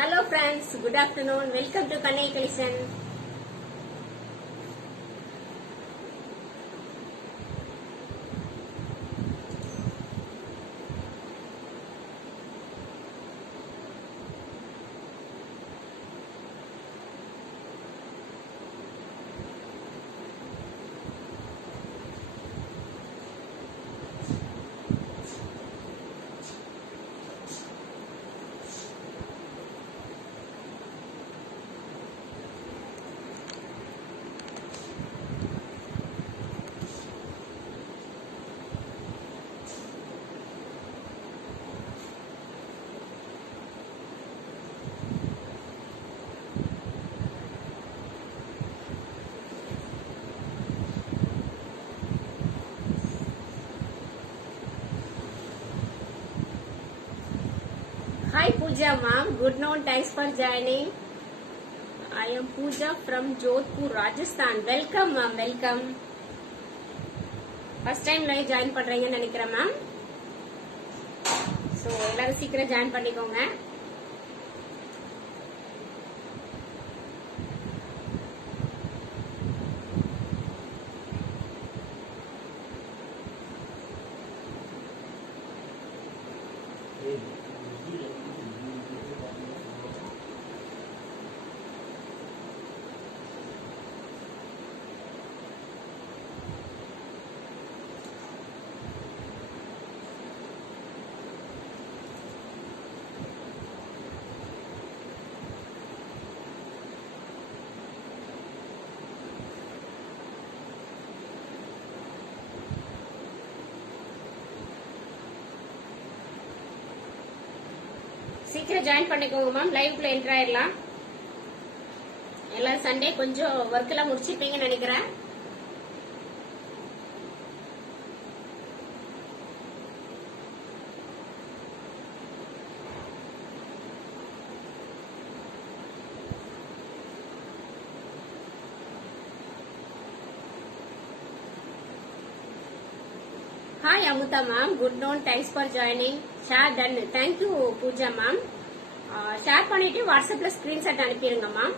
Hello friends, good afternoon. Welcome to Kanai Collection. Hi Pooja ma'am, good noon, thanks for joining. I am Pooja from Jodhpur, Rajasthan. Welcome ma'am, welcome. First time live join பண்றீங்கன்னு நினைக்கிறேன் ma'am. So எல்லாரும் சீக்கிரம் join பண்ணிக்கோங்க. சீக்கிரம் join பண்ணிக்கோங்க ma'am. லைவ்க்குள்ள enter ஆயிடலாம். எல்லாரும் Sunday கொஞ்சம் ஒர்க் எல்லாம் முடிச்சிருப்பீங்கன்னு நினைக்கிறேன். Hi Amutha ma'am, good noon, thanks for joining. Share done. Thank you Pooja ma'am. Share பண்ணிட்டு வாட்ஸ்அப்ல ஸ்கிரீன்ஷாட் அனுப்பிடுங்க ma'am.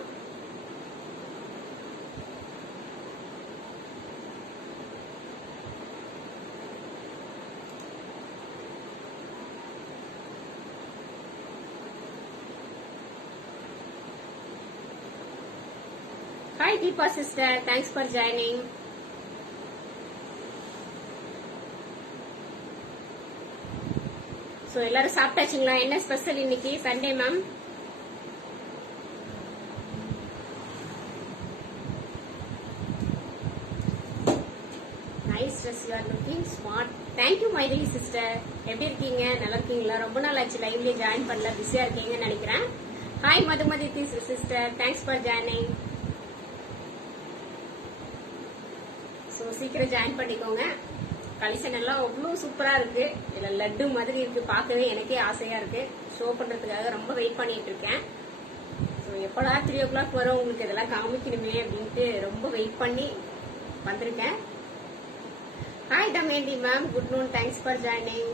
Hi Deepa sister, thanks for joining. So எல்லாரும் சாப்பிட்டாச்சுங்களா? என்ன ஸ்பெஷல் இன்னைக்கு Sunday ma'am? Nice dress, you are looking smart. Thank you Mythili sister. எப்படி இருக்கீங்க? நல்லா இருக்கீங்களா? ரொம்ப நாள் ஆச்சு லைவ்லயே ஜாயின் பண்ணல, பிஸியா இருக்கீங்கன்னு நினைக்கிறேன். Hi Madhumathi sister, thanks for joining. So சீக்கிரம் ஜாயின் பண்ணிக்கோங்க. கலெக்ஷன் எல்லாம் அவ்வளவு சூப்பரா இருக்கு. இதுல லட்டு மாதிரி இருக்கு, பார்க்கவே எனக்கே ஆசையா இருக்கு. ஷோ பண்றதுக்காக ரொம்ப வெயிட் பண்ணிட்டு இருக்கேன். எப்படா 3 o'clock வரும் உங்களுக்கு இதெல்லாம் காமிக்கணுமே அப்படின்ட்டு ரொம்ப வெயிட் பண்ணி வந்திருக்கேன். Hi Tamendhi ma'am, good noon, thanks for joining.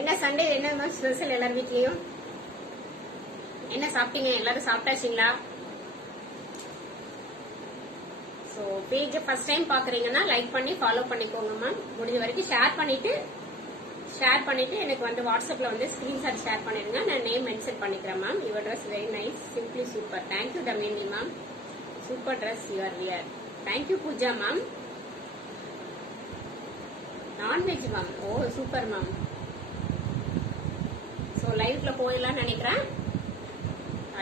என்ன சண்டே என்ன மேம் ஸ்பெஷல் எல்லார் வீட்லயும்? என்ன சாப்பிட்டீங்க? எல்லாரும் சாப்பிட்டாச்சுங்களா? ஸோ பேஜை ஃபர்ஸ்ட் டைம் பாக்குறீங்கன்னா லைக் பண்ணி ஃபாலோ பண்ணிக்கோங்க மேம். முடிஞ்ச வரைக்கும் ஷேர் பண்ணிட்டு எனக்கு வந்து வாட்ஸ்அப்ல வந்து ஸ்கிரீன்ஷாட் ஷேர் பண்ணிடுங்க. நான் நேம் மென்ஷன் பண்ணிக்கிறேன் ma'am. Your dress very nice, simply super. Thank you Tamendhi ma'am, super dress your wear. Thank you Pooja ma'am. Non veg ma'am, oh super ma'am. So லைவ்ல போயிடலாம்னு நினைக்கிறேன்.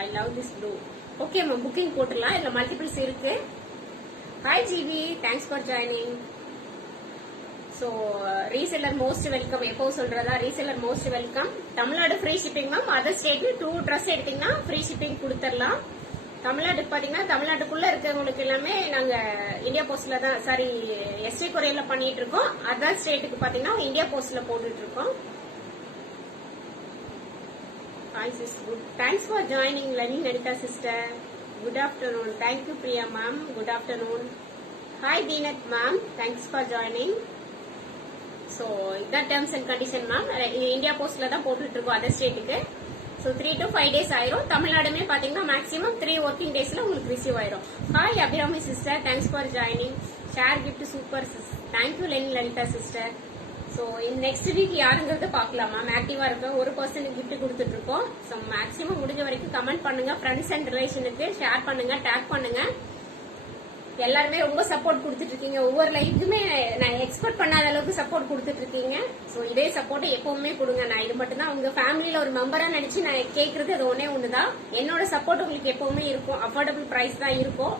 I love this blue. Okay ma'am, booking போட்டுடலாம். இதுல multiples இருக்கு. Hi GB, thanks for joining. So reseller most welcome. எப்போ சொல்றதா reseller most welcome. Tamil Nadu free shipping ma'am. Other ஸ்டேட்ல 2 dress எடுத்தீங்கன்னா ஃப்ரீ ஷிப்பிங் கொடுத்துடலாம். தமிழ்நாடு பாத்தீங்கன்னா தமிழ்நாட்டுக்குள்ள இருக்கிறவங்களுக்கு எல்லாமே நாங்க இந்தியா போஸ்ட்ல தான், சாரி எஸ்டி கொரியர்ல பண்ணிட்டு இருக்கோம். அதர் ஸ்டேட்டுக்கு பாத்தீங்கன்னா இந்தியா போஸ்ட்ல போட்டுட்டு இருக்கோம். Hi sis, good. Thanks for joining Lenny Nedita sister. Good afternoon. Thank you Priya ma'am. Good afternoon. Hi Deenat ma'am. Thanks for joining. So, இதான் terms and condition ma'am. India போஸ்ட்ல தான் போட்டுட்டு இருக்கோம் அதர் ஸ்டேட்டுக்கு. So 3 to 5 days ஆயிரும். தமிழ்நாடுமே பாத்தீங்கன்னா maximum 3 working daysல உங்களுக்கு ரிசீவ் ஆயிரும். Hi Abirami sister, thanks for joining. Share gift super sis. Thank you Lalitha sister. So next week யாருங்கிறது பார்க்கலாம் மேம். ஆக்டிவா இருக்க ஒரு பர்சன் கிஃப்ட் கொடுத்துட்டு இருக்கோம். ஸோ மேக்ஸிமம் முடிஞ்ச வரைக்கும் கமெண்ட் பண்ணுங்க, ஃப்ரெண்ட்ஸ் அண்ட் ரிலேஷனுக்கு ஷேர் பண்ணுங்க, டேக் பண்ணுங்க. எல்லாருமே ரொம்ப சப்போர்ட் கொடுத்துட்டு இருக்கீங்க. ஒவ்வொரு லைஃப்க்குமே நான் எக்ஸ்பெக்ட் பண்ணாத அளவுக்கு சப்போர்ட் கொடுத்துட்டு இருக்கீங்க. ஸோ இதே சப்போர்ட் எப்பவுமே கொடுங்க. நான் இது மட்டும் தான் உங்க ஃபேமிலியில ஒரு மெம்பரா நினைச்சு நான் கேட்கறது அது ஒன்னே ஒண்ணுதான். என்னோட சப்போர்ட் உங்களுக்கு எப்பவுமே இருக்கும். அஃபோர்டபுள் பிரைஸ் தான் இருக்கும்.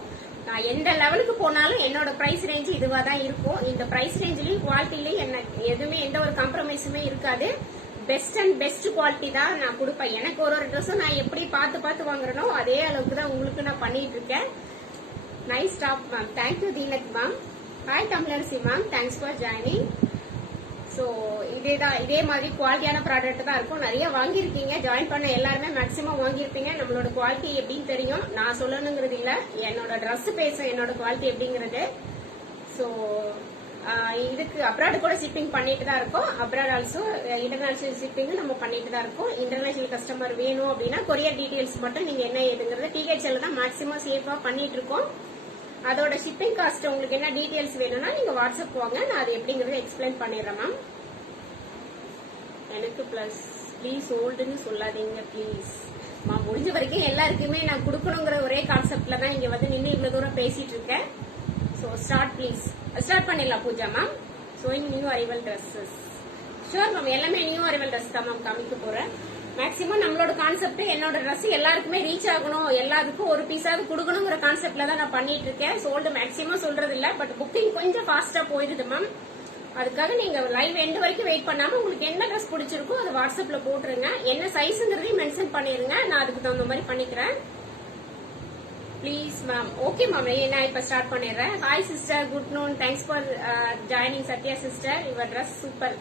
நான் எந்த லெவலுக்கு போனாலும் என்னோட பிரைஸ் ரேஞ்ச் இதுவா தான் இருக்கும். இந்த பிரைஸ் ரேஞ்சிலையும் குவாலிட்டிலையும் என்ன எதுவுமே எந்த ஒரு காம்ப்ரமைஸுமே இருக்காது. பெஸ்ட் அண்ட் பெஸ்ட் குவாலிட்டி தான் நான் கொடுப்பேன். எனக்கு ஒரு ட்ரெஸ்ஸும் நான் எப்படி பார்த்து வாங்குறனோ அதே அளவுக்கு தான் உங்களுக்கு நான் பண்ணிட்டு இருக்கேன். Nice top ma'am. Thank you Deenath ma'am. Hi Tamilarasi ma'am, thanks for joining. So இதே மாதிரி குவாலிட்டியான ப்ராடக்ட் தான் இருக்கும். நிறைய வாங்கியிருக்கீங்க, ஜாயின் பண்ண எல்லாருமே மேக்ஸிமம் வாங்கியிருப்பீங்க. நம்மளோட குவாலிட்டி எப்படின்னு தெரியும். நான் சொல்லணுங்கிறது இல்ல, என்னோட ட்ரெஸ் பேசும் என்னோட குவாலிட்டி எப்படிங்கிறது. ஸோ இதுக்கு அப்ராட் கூட ஷிப்பிங் பண்ணிட்டு தான் இருக்கோம். அப்ராட் ஆல்சோ இன்டர்நேஷனல் ஷிப்பிங் நம்ம பண்ணிட்டு தான் இருக்கோம். இன்டர்நேஷனல் கஸ்டமர் வேணும் அப்படின்னா கொரியர் டீடைல்ஸ் மட்டும் நீங்க என்ன ஏதுங்கிறத THL தான் மேக்ஸிமம் சேஃபா பண்ணிட்டு இருக்கோம். அதோட ஷிப்பிங் காஸ்ட் உங்களுக்கு என்ன டீடைல்ஸ் வேணும்னா நீங்க வாட்ஸ்அப் வாங்க, நான் அது எப்படிங்கறத எக்ஸ்பிளைன் பண்ணிடுறேன் மேம். எனக்கு பிளஸ் ப்ளீஸ் ஓல்டுன்னு சொல்லாதீங்க ப்ளீஸ். முடிஞ்ச வரைக்கும் எல்லாருக்குமே நான் கொடுக்கணுங்கிற ஒரே கான்செப்ட்ல தான் இங்க வந்து நின்று இவ்வளவு தூரம் பேசிட்டு இருக்கேன். So start please. ஸ்டார்ட் பண்ணிடலாம் Pooja ma'am. Showing new arrival dresses. Sure ma'am, எல்லாமே நியூ அரைவல் ட்ரெஸ் தான் மேம் காமிக்க போறேன். மேக்ஸிமம் நம்மளோட கான்செப்ட் என்னோட ட்ரெஸ் எல்லாருக்குமே ரீச் ஆகணும், எல்லாருக்கும் ஒரு பீஸாவது கொடுக்கணுங்கிற கான்செப்ட்ல தான் நான் பண்ணிட்டு இருக்கேன். சோல்டு மேக்ஸிமம் சொல்றது இல்ல, பட் புக்கிங் கொஞ்சம் ஃபாஸ்டா போயிருது மேம். அதுக்காக நீங்க லைவ் எண்ட் வரைக்கும் வெயிட் பண்ணாம உங்களுக்கு என்ன ட்ரெஸ் பிடிச்சிருக்கோ அதை வாட்ஸ்அப்ல போட்டுருங்க. என்ன சைஸ்ங்கிறதையும் மென்ஷன் பண்ணிருங்க, நான் அதுக்கு தகுந்த மாதிரி பண்ணிக்கிறேன். Please ma'am. ஓகே மேம், நான் இப்ப ஸ்டார்ட் பண்ணிடுறேன். Hi sister, good noon. Thanks for joining Sathya sister. Your dress super.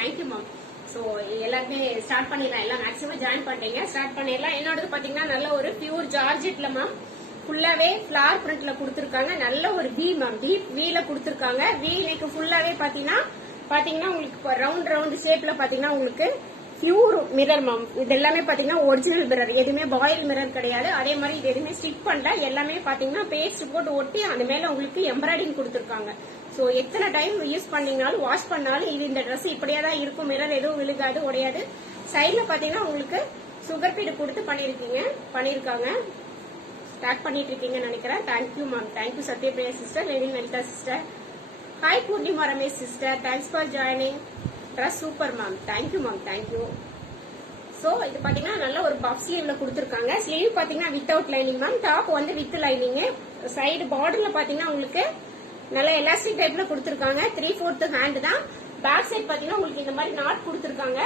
Thank you ma'am. So எல்லாருமே ஸ்டார்ட் பண்ணிடலாம். எல்லாம் மேக்ஸிமம் ஜாயின் பண்ணிட்டீங்க, ஸ்டார்ட் பண்ணிடலாம். என்னோடது பாத்தீங்கன்னா நல்ல ஒரு பியூர் ஜார்ஜெட்ல மேம், ஃபுல்லாவே ஃபிளார் பிரிண்ட்ல கொடுத்துருக்காங்க. நல்ல ஒரு வி மேம், டீப் வீல கொடுத்துருக்காங்க. வி நெக் ஃபுல்லாவே பாத்தீங்கன்னா உங்களுக்கு ரவுண்ட் ஷேப்ல பாத்தீங்கன்னா உங்களுக்கு பியூர் மிரர் மேம். இது எல்லாமே பாத்தீங்கன்னா ஒரிஜினல் மிரர், எதுவுமே பாயில் மிரர் கிடையாது. அதே மாதிரி இது எதுவுமே ஸ்டிக் பண்ணல, எல்லாமே பாத்தீங்கன்னா பேஸ்ட் போட்டு ஒட்டி அந்த மேல உங்களுக்கு எம்ப்ராய்டிங் கொடுத்துருக்காங்க. சோ எத்தனை டைம் யூஸ் பண்ணீங்கனாலும் வாஷ் பண்ணாலும் இது இந்த ட்ரெஸ் இப்படியே தான் இருக்கும். மிரர் எதுவும் விழுகாது, உடையாது. சைட்ல பாத்தீங்கன்னா உங்களுக்கு சுகர் பீடு கொடுத்து பண்ணிருக்காங்க. ஸ்டார்ட் பண்ணிட்டு இருக்கீங்கன்னு நினைக்கிறேன். Thank you ma'am. Thank you Sathyapriya sister, Lalitha sister. Hi Poornima Ramesh sister, thanks for joining. Dress super ma'am. Thank you ma'am, thank you. So இது பாத்தீங்கன்னா நல்ல ஒரு பஃப் ஸ்லீவ்ல கொடுத்துருக்காங்க. ஸ்லீவ் பாத்தீங்கன்னா வித்தவுட் லைனிங் மேம், டாப் வந்து வித் லைனிங். சைடு பார்டர்ல பாத்தீங்கன்னா உங்களுக்கு நல்ல எலாஸ்டிக் டைப்ல கொடுத்துருக்காங்க. 3/4 ஹேண்ட் தான். பேக் சைட் பாத்தீங்கன்னா உங்களுக்கு இந்த மாதிரி நாட் கொடுத்துருக்காங்க.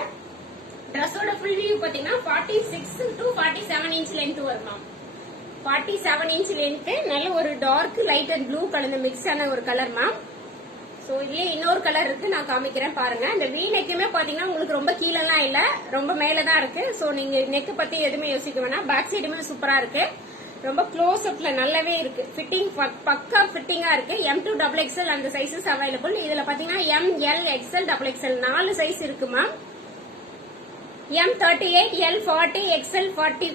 ட்ரெஸ்ஸோட ஃபுல் வியூ பாத்தீங்கன்னா 46 to 47 இன்ச் லென்த் வரும் மேம். 47 inch length. நல்ல ஒரு டார்க் லைட் அண்ட் ப்ளூ கலந்த மிக்ஸ் ஆன ஒரு கலர் மேம். சோ இதுலயே இன்னொரு கலர் இருக்கு, நான் காமிக்கிறேன் பாருங்க. இந்த வி நெக்குமே பாத்தீங்கன்னா உங்களுக்கு ரொம்ப கீழெல்லாம் இல்ல, ரொம்ப மேலதான் இருக்கு. சோ நீங்க நெக் பத்தி எதுவுமே யோசிக்க வேணாம். பேக் சைடுமே சூப்பரா இருக்கு, ரொம்ப க்ளோஸ் அப்ல நல்லாவே இருக்கு. ஃபிட்டிங் பக்கா ஃபிட்டிங்கா இருக்கு. M2XXL அந்த சைசஸ் அவைலபிள். இதுல பாத்தீங்கன்னா ML XL XXL 4 சைஸ் இருக்கு ma'am. M38 L40 XL40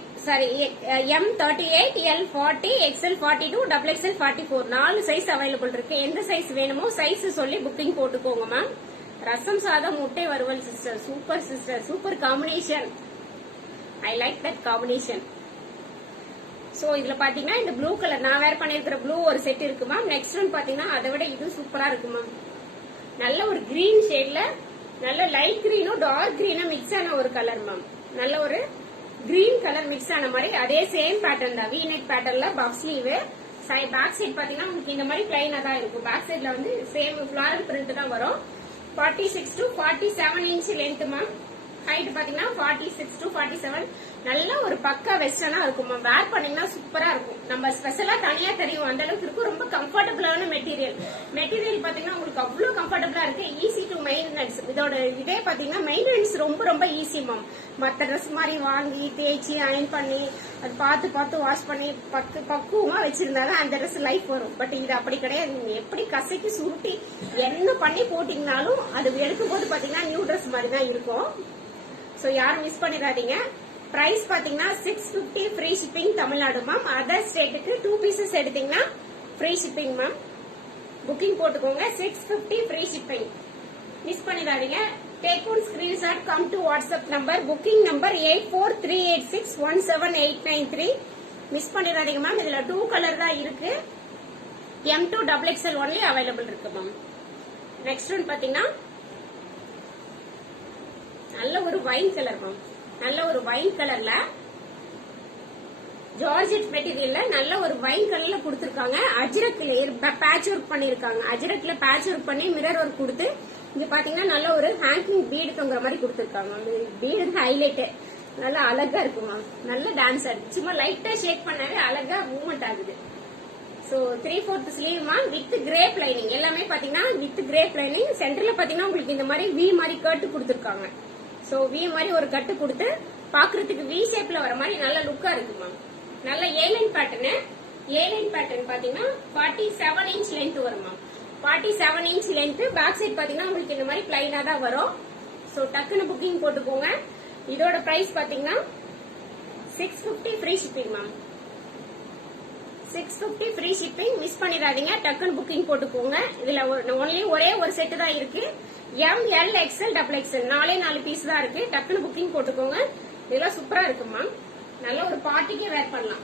M38 L40 XL42 XXL 44 4 size available இருக்கு. எந்த சைஸ் வேணுமோ சைஸ் சொல்லி புக்கிங் போட்டுக்கோங்க மேம். ரசம் சாதம் முட்டை வறுவல் sister, super sister, super combination. I like that combination. So இதுல பாத்தீங்கன்னா இந்த ப்ளூ கலர் நான் வேர் பண்ணிருக்கிற ப்ளூ ஒரு செட் இருக்கு மேம். நெக்ஸ்ட் ஒன் பாத்தீங்கன்னா அதை விட இது சூப்பரா இருக்கு மேம். நல்ல ஒரு கிரீன் ஷேட்ல நல்ல லைட் கிரீனும் டார்க் கிரீனும் மிக்ஸ் ஆன ஒரு கலர் மேம். நல்ல ஒரு கிரீன் கலர் மிக்ஸ் ஆன மாதிரி அதே சேம் பேட்டர்ன் தான். வி நெக் பேட்டர்ன்ல பஃப் ஸ்லீவ். பேக் சைட் பாத்தீங்கன்னா உங்களுக்கு இந்த மாதிரி பிளைனா தான் இருக்கும். பேக் சைட்ல வந்து சேம் ஃபிளாரல் பிரிண்ட் தான் வரும். 46 to 47 inch length ma'am. Height பாத்தீங்கன்னா 46 to 47. நல்ல ஒரு பக்கா வெஸ்டர்னா இருக்கும் மேம். வேர் பண்ணீங்கன்னா சூப்பரா இருக்கும். நம்ம ஸ்பெஷலா தனியா தெரியும் அந்த அளவுக்கு இருக்கும். ரொம்ப கம்ஃபர்டபுளான மெட்டீரியல் பாத்தீங்கன்னா உங்களுக்கு அவ்வளவு கம்ஃபர்டபுளா இருக்கு. Easy to maintenance. இதோட இதே பாத்தீங்கன்னா மெயின்டெனன்ஸ் ரொம்ப ஈஸி மேம். மத்த ட்ரெஸ் மாதிரி வாங்கி தேய்ச்சி அயன் பண்ணி அது பார்த்து வாஷ் பண்ணி பக்குவமா வச்சிருந்தாதான் அந்த ட்ரெஸ் லைஃப் வரும். பட் இது அப்படி கிடையாது. நீங்க எப்படி கசக்கி சுருட்டி என்ன பண்ணி போட்டீங்கன்னாலும் அது எடுக்கும் போது பாத்தீங்கன்னா நியூ ட்ரெஸ் மாதிரி தான் இருக்கும். சோ யாரும் மிஸ் பண்ணிடாதீங்க. பிரைஸ் பாத்தீங்கன்னா 650 free shipping Tamil Nadu ma'am. Other ஸ்டேட்டுக்கு 2 பீசஸ் எடுத்தீங்கன்னா ஃப்ரீ ஷிப்பிங் மேம். புக்கிங் போட்டுக்கோங்க. 650 ஃப்ரீ ஷிப்பிங். மிஸ் பண்ணிடாதீங்க. Take one screenshot, come to WhatsApp number, booking number 8438617893. Miss பண்ணிடாதீங்க மேம். இதுல 2 கலர் தான் இருக்கு. M2 XXL only available இருக்கு மேம். நெக்ஸ்ட் ஒன் பாத்தீங்கன்னா நல்ல ஒரு வைன் கலர் மேம். நல்ல ஒரு வைன் கலர்ல ஜார்ஜெட் மெட்டீரியல்ல நல்ல ஒரு வைன் கலர்ல கொடுத்திருக்காங்க. அஜ்ரக்ல பேட்ச் ஒர்க் பண்ணிருக்காங்க. அஜ்ரக்ல பேட்ச் ஒர்க் பண்ணி மிரர் ஒர்க் கொடுத்து இங்க பாத்தீங்கன்னா நல்ல ஒரு ஹேங்கிங் பீடு தொங்குற மாதிரி கொடுத்திருக்காங்க. பீடு ஹைலைட் நல்லா அழகா இருக்கு மேம். நல்ல டான்ஸ் ஆடுது. சும்மா லைட்டா ஷேக் பண்ணாவே அழகா மூவ்மெண்ட் ஆகுது. So 3/4 sleeve ma'am with grape lining. எல்லாமே பாத்தீங்கன்னா வித் கிரேப் லைனிங். சென்டர்ல பாத்தீங்கன்னா உங்களுக்கு இந்த மாதிரி வி மாதிரி கட்டு கொடுத்திருக்காங்க. சோ வி மாதிரி ஒரு கட்டு கொடுத்து பாக்குறதுக்கு வி ஷேப்ல வர மாதிரி நல்ல லுக்கா இருக்கு மேம். நல்ல ஏலைன் பேட்டர்ன். ஏலைன் பேட்டர்ன் பாத்தீங்கன்னா 47 இன்ச் லென்த் வரும் ma'am. 47 inch length. Back side பாத்தீங்கன்னா உங்களுக்கு இந்த மாதிரி பிளைனா தான் வரும். சோ டக்குன்னு புக்கிங் போட்டுக்கோங்க. இதோட பிரைஸ் பாத்தீங்கன்னா 650 free shipping ma'am. 650 free shipping. Miss பண்ணிடாதீங்க. டக்குன்னு புக்கிங் போட்டுக்கோங்க. இதுல ஒன்லி ஒரே ஒரு செட் தான் இருக்கு. ML XL XXL 4 பீஸ் தான் இருக்கு. டக்குன்னு புக்கிங் போட்டுக்கோங்க. இதெல்லாம் சூப்பரா இருக்கு மேம். நல்ல ஒரு பார்ட்டிக்கே வேர் பண்ணலாம்.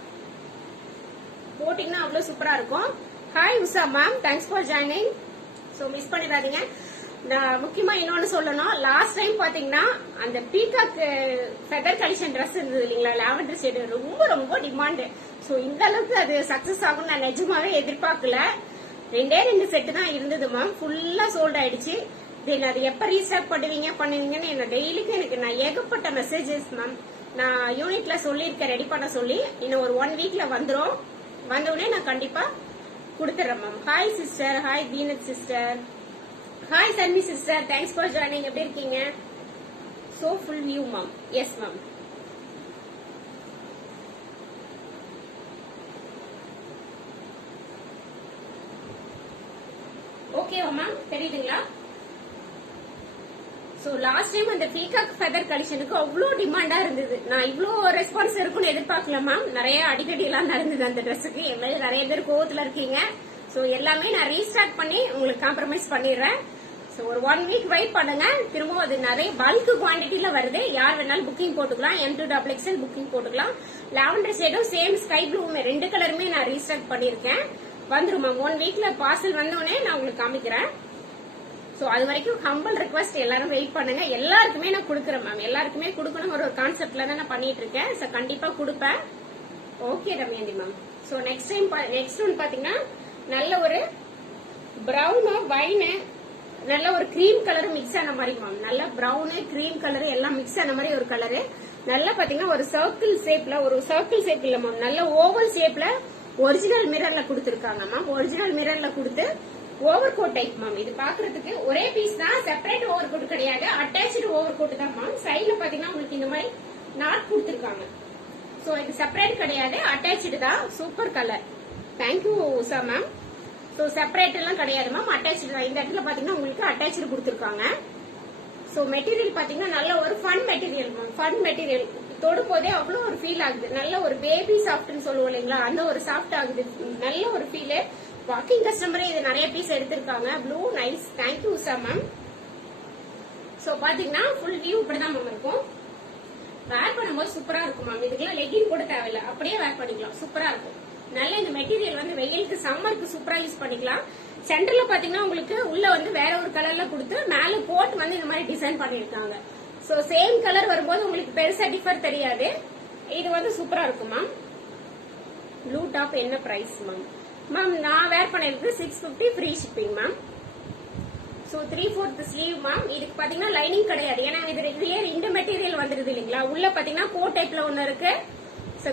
போட்டீங்கன்னா அவ்வளவு சூப்பரா இருக்கும். Hi Usha ma'am, thanks for joining. So miss பண்ணிடாதீங்க. நான் முக்கியமா இன்னொன்னு சொல்லணும். லாஸ்ட் டைம் பாத்தீங்கன்னா அந்த பீகாக் ஃபெதர் கலெக்ஷன் ட்ரெஸ் இருந்தது இல்லீங்களா, லாவெண்டர் ஷேட், ரொம்ப ரொம்ப டிமாண்ட். சோ இந்த அளவுக்கு அது சக்சஸ் ஆகும் நான் நிஜமாவே எதிர்பார்க்கல. 2 செட் தான் இருந்தது மேம். ஃபுல்லா சோல்ட் ஆயிடுச்சு. தென் அது எப்ப ரீஸ்டாக் பண்ணுவீங்கன்னு என்ன டெய்லிக்கு எனக்கு நான் ஏகப்பட்ட மெசேஜஸ் மேம். நான் யூனிட்ல சொல்லியிருக்கேன் ரெடி பண்ண சொல்லி. இன்னும் ஒரு 1 வீக்ல வந்துரும். வந்தவுடனே நான் கண்டிப்பா கொடுத்துறேன் ma'am. Hi sister. Hi Deenath sister. Hi Sanvi sister. Thanks for joining. எப்படி இருக்கீங்க? So full new ma'am. Yes ma'am. ஓகேவா மேம்? தெரியுதுங்களா? சோ லாஸ்ட் டைம் அந்த பீகாக் ஃபெதர் கலெக்ஷனுக்கு அவ்வளோ டிமாண்டா இருந்தது. நான் இவ்வளோ ரெஸ்பான்ஸ் இருக்கும்னு எதிர்பார்க்கல மேம். நிறைய அடிக்கடி எல்லாம் நடந்தது அந்த ட்ரெஸ்ஸுக்கு. என் மேல நிறைய பேர் கோவத்துல இருக்கீங்க. சோ எல்லாமே நான் ரீஸ்டாக் பண்ணி உங்களுக்கு காம்ப்ரமைஸ் பண்ணிடுறேன். சோ ஒரு 1 வீக் வெயிட் பண்ணுங்க. திரும்பவும் அது நிறைய பல்க் குவான்டிட்டில வருது. யார் வேணாலும் புக்கிங் போட்டுக்கலாம். M2 XXL புக்கிங் போட்டுக்கலாம். லாவெண்டர் ஷேடும் சேம் ஸ்கை ப்ளூமே 2 கலருமே நான் ரீஸ்டாக் பண்ணிருக்கேன். வந்துரும் மேம். 1 வீக்ல பார்சல் வந்தோடனே நான் உங்களுக்கு காமிக்கிறேன். சோ அது வரைக்கும் ஹம்பிள் ரிக்வெஸ்ட், எல்லாரும் வெயிட் பண்ணுங்க. எல்லாருக்குமே நான் கொடுக்குறேன் மேம். எல்லாருக்குமே கொடுக்கணுங்கிற ஒரு கான்செப்ட்ல தான் நான் பண்ணிட்டு இருக்கேன். சோ கண்டிப்பா கொடுப்பேன். Okay Ramyanthi ma'am. So next one பாத்தீங்கன்னா நல்ல ஒரு பிரவுன் வைன் நல்ல ஒரு கிரீம் கலர் மிக்ஸ் ஆன மாதிரி மேம். நல்ல பிரவுன் கிரீம் கலர் எல்லாம் மிக்ஸ் ஆன மாதிரி ஒரு கலரு. நல்லா பாத்தீங்கன்னா ஒரு சர்க்கிள் ஷேப் இல்ல மேம். நல்ல ஓவல் ஷேப்ல ஒரிஜினல் மிரர்ல கொடுத்திருக்காங்க மேம். ஒரிஜினல் மிரர்ல கொடுத்து ஓவர் கோட் டைப் மேம். இது பாக்குறதுக்கு ஒரே பீஸ் தான். செப்பரேட் ஓவர் கோட் கிடையாது. அட்டாச்சு ஓவர் கோட் தான் மேம். சைடுல பாத்தீங்கன்னா உங்களுக்கு இந்த மாதிரி நாட் கொடுத்திருக்காங்க. சோ இது செப்பரேட் கிடையாது, அட்டாச்சு தான். Super colour. Thank you Usha ma'am. So separate எல்லாம் கிடையாது மேம். அட்டாச்சு தான். இந்த இடத்துல பாத்தீங்கன்னா உங்களுக்கு அட்டாச்சு கொடுத்திருக்காங்க. சோ மெட்டீரியல் பாத்தீங்கன்னா நல்ல ஒரு fun material ma'am. Fun material தொடும் போதே அவ்வளவு ஒரு ஃபீல் ஆகுது. நல்ல ஒரு பேபி சாஃப்ட்னு சொல்லுவோம் இல்லைங்களா, அந்த ஒரு சாஃப்ட் ஆகுது. நல்ல ஒரு ஃபீல். வாக்கிங் கஸ்டமரே இது நிறைய பீஸ் எடுத்திருக்காங்க. Blue nice. Thank you Usha ma'am. So பாத்தீங்கன்னா ஃபுல் வியூ இப்படிதான் மேம் இருக்கும். வேர் பண்ணும்போது சூப்பரா இருக்கும் மேம். இதுக்கெல்லாம் லெகின் கூட தேவையில்லை, அப்படியே வேர் பண்ணிக்கலாம். சூப்பரா இருக்கும். நல்ல இந்த மெட்டீரியல் வந்து வெயிலுக்கு சம்மருக்கு சூப்பரா யூஸ் பண்ணிக்கலாம். சென்டர்ல பாத்தீங்கன்னா உங்களுக்கு உள்ள வந்து வேற ஒரு கலர்ல கொடுத்து மேல கோட் வந்து இந்த மாதிரி டிசைன் பண்ணிருக்காங்க. சோ சேம் கலர் வரும்போது உங்களுக்கு பெருசா டிஃபர் தெரியாது. இது வந்து சூப்பரா இருக்கும் மேம். ப்ளூ டாப் என்ன பிரைஸ் மேம்? மேம் நான் வேர் பண்ணிருக்கு 650 free shipping ma'am. So 3/4 sleeve ma'am. இதுக்கு பாத்தீங்கன்னா லைனிங் கிடையாது. ஏன்னா இதுலயே இந்த மெட்டீரியல் வந்துருது இல்லீங்களா. உள்ள பாத்தீங்கன்னா கோட் டைப்ல ஒன்னு இருக்கு,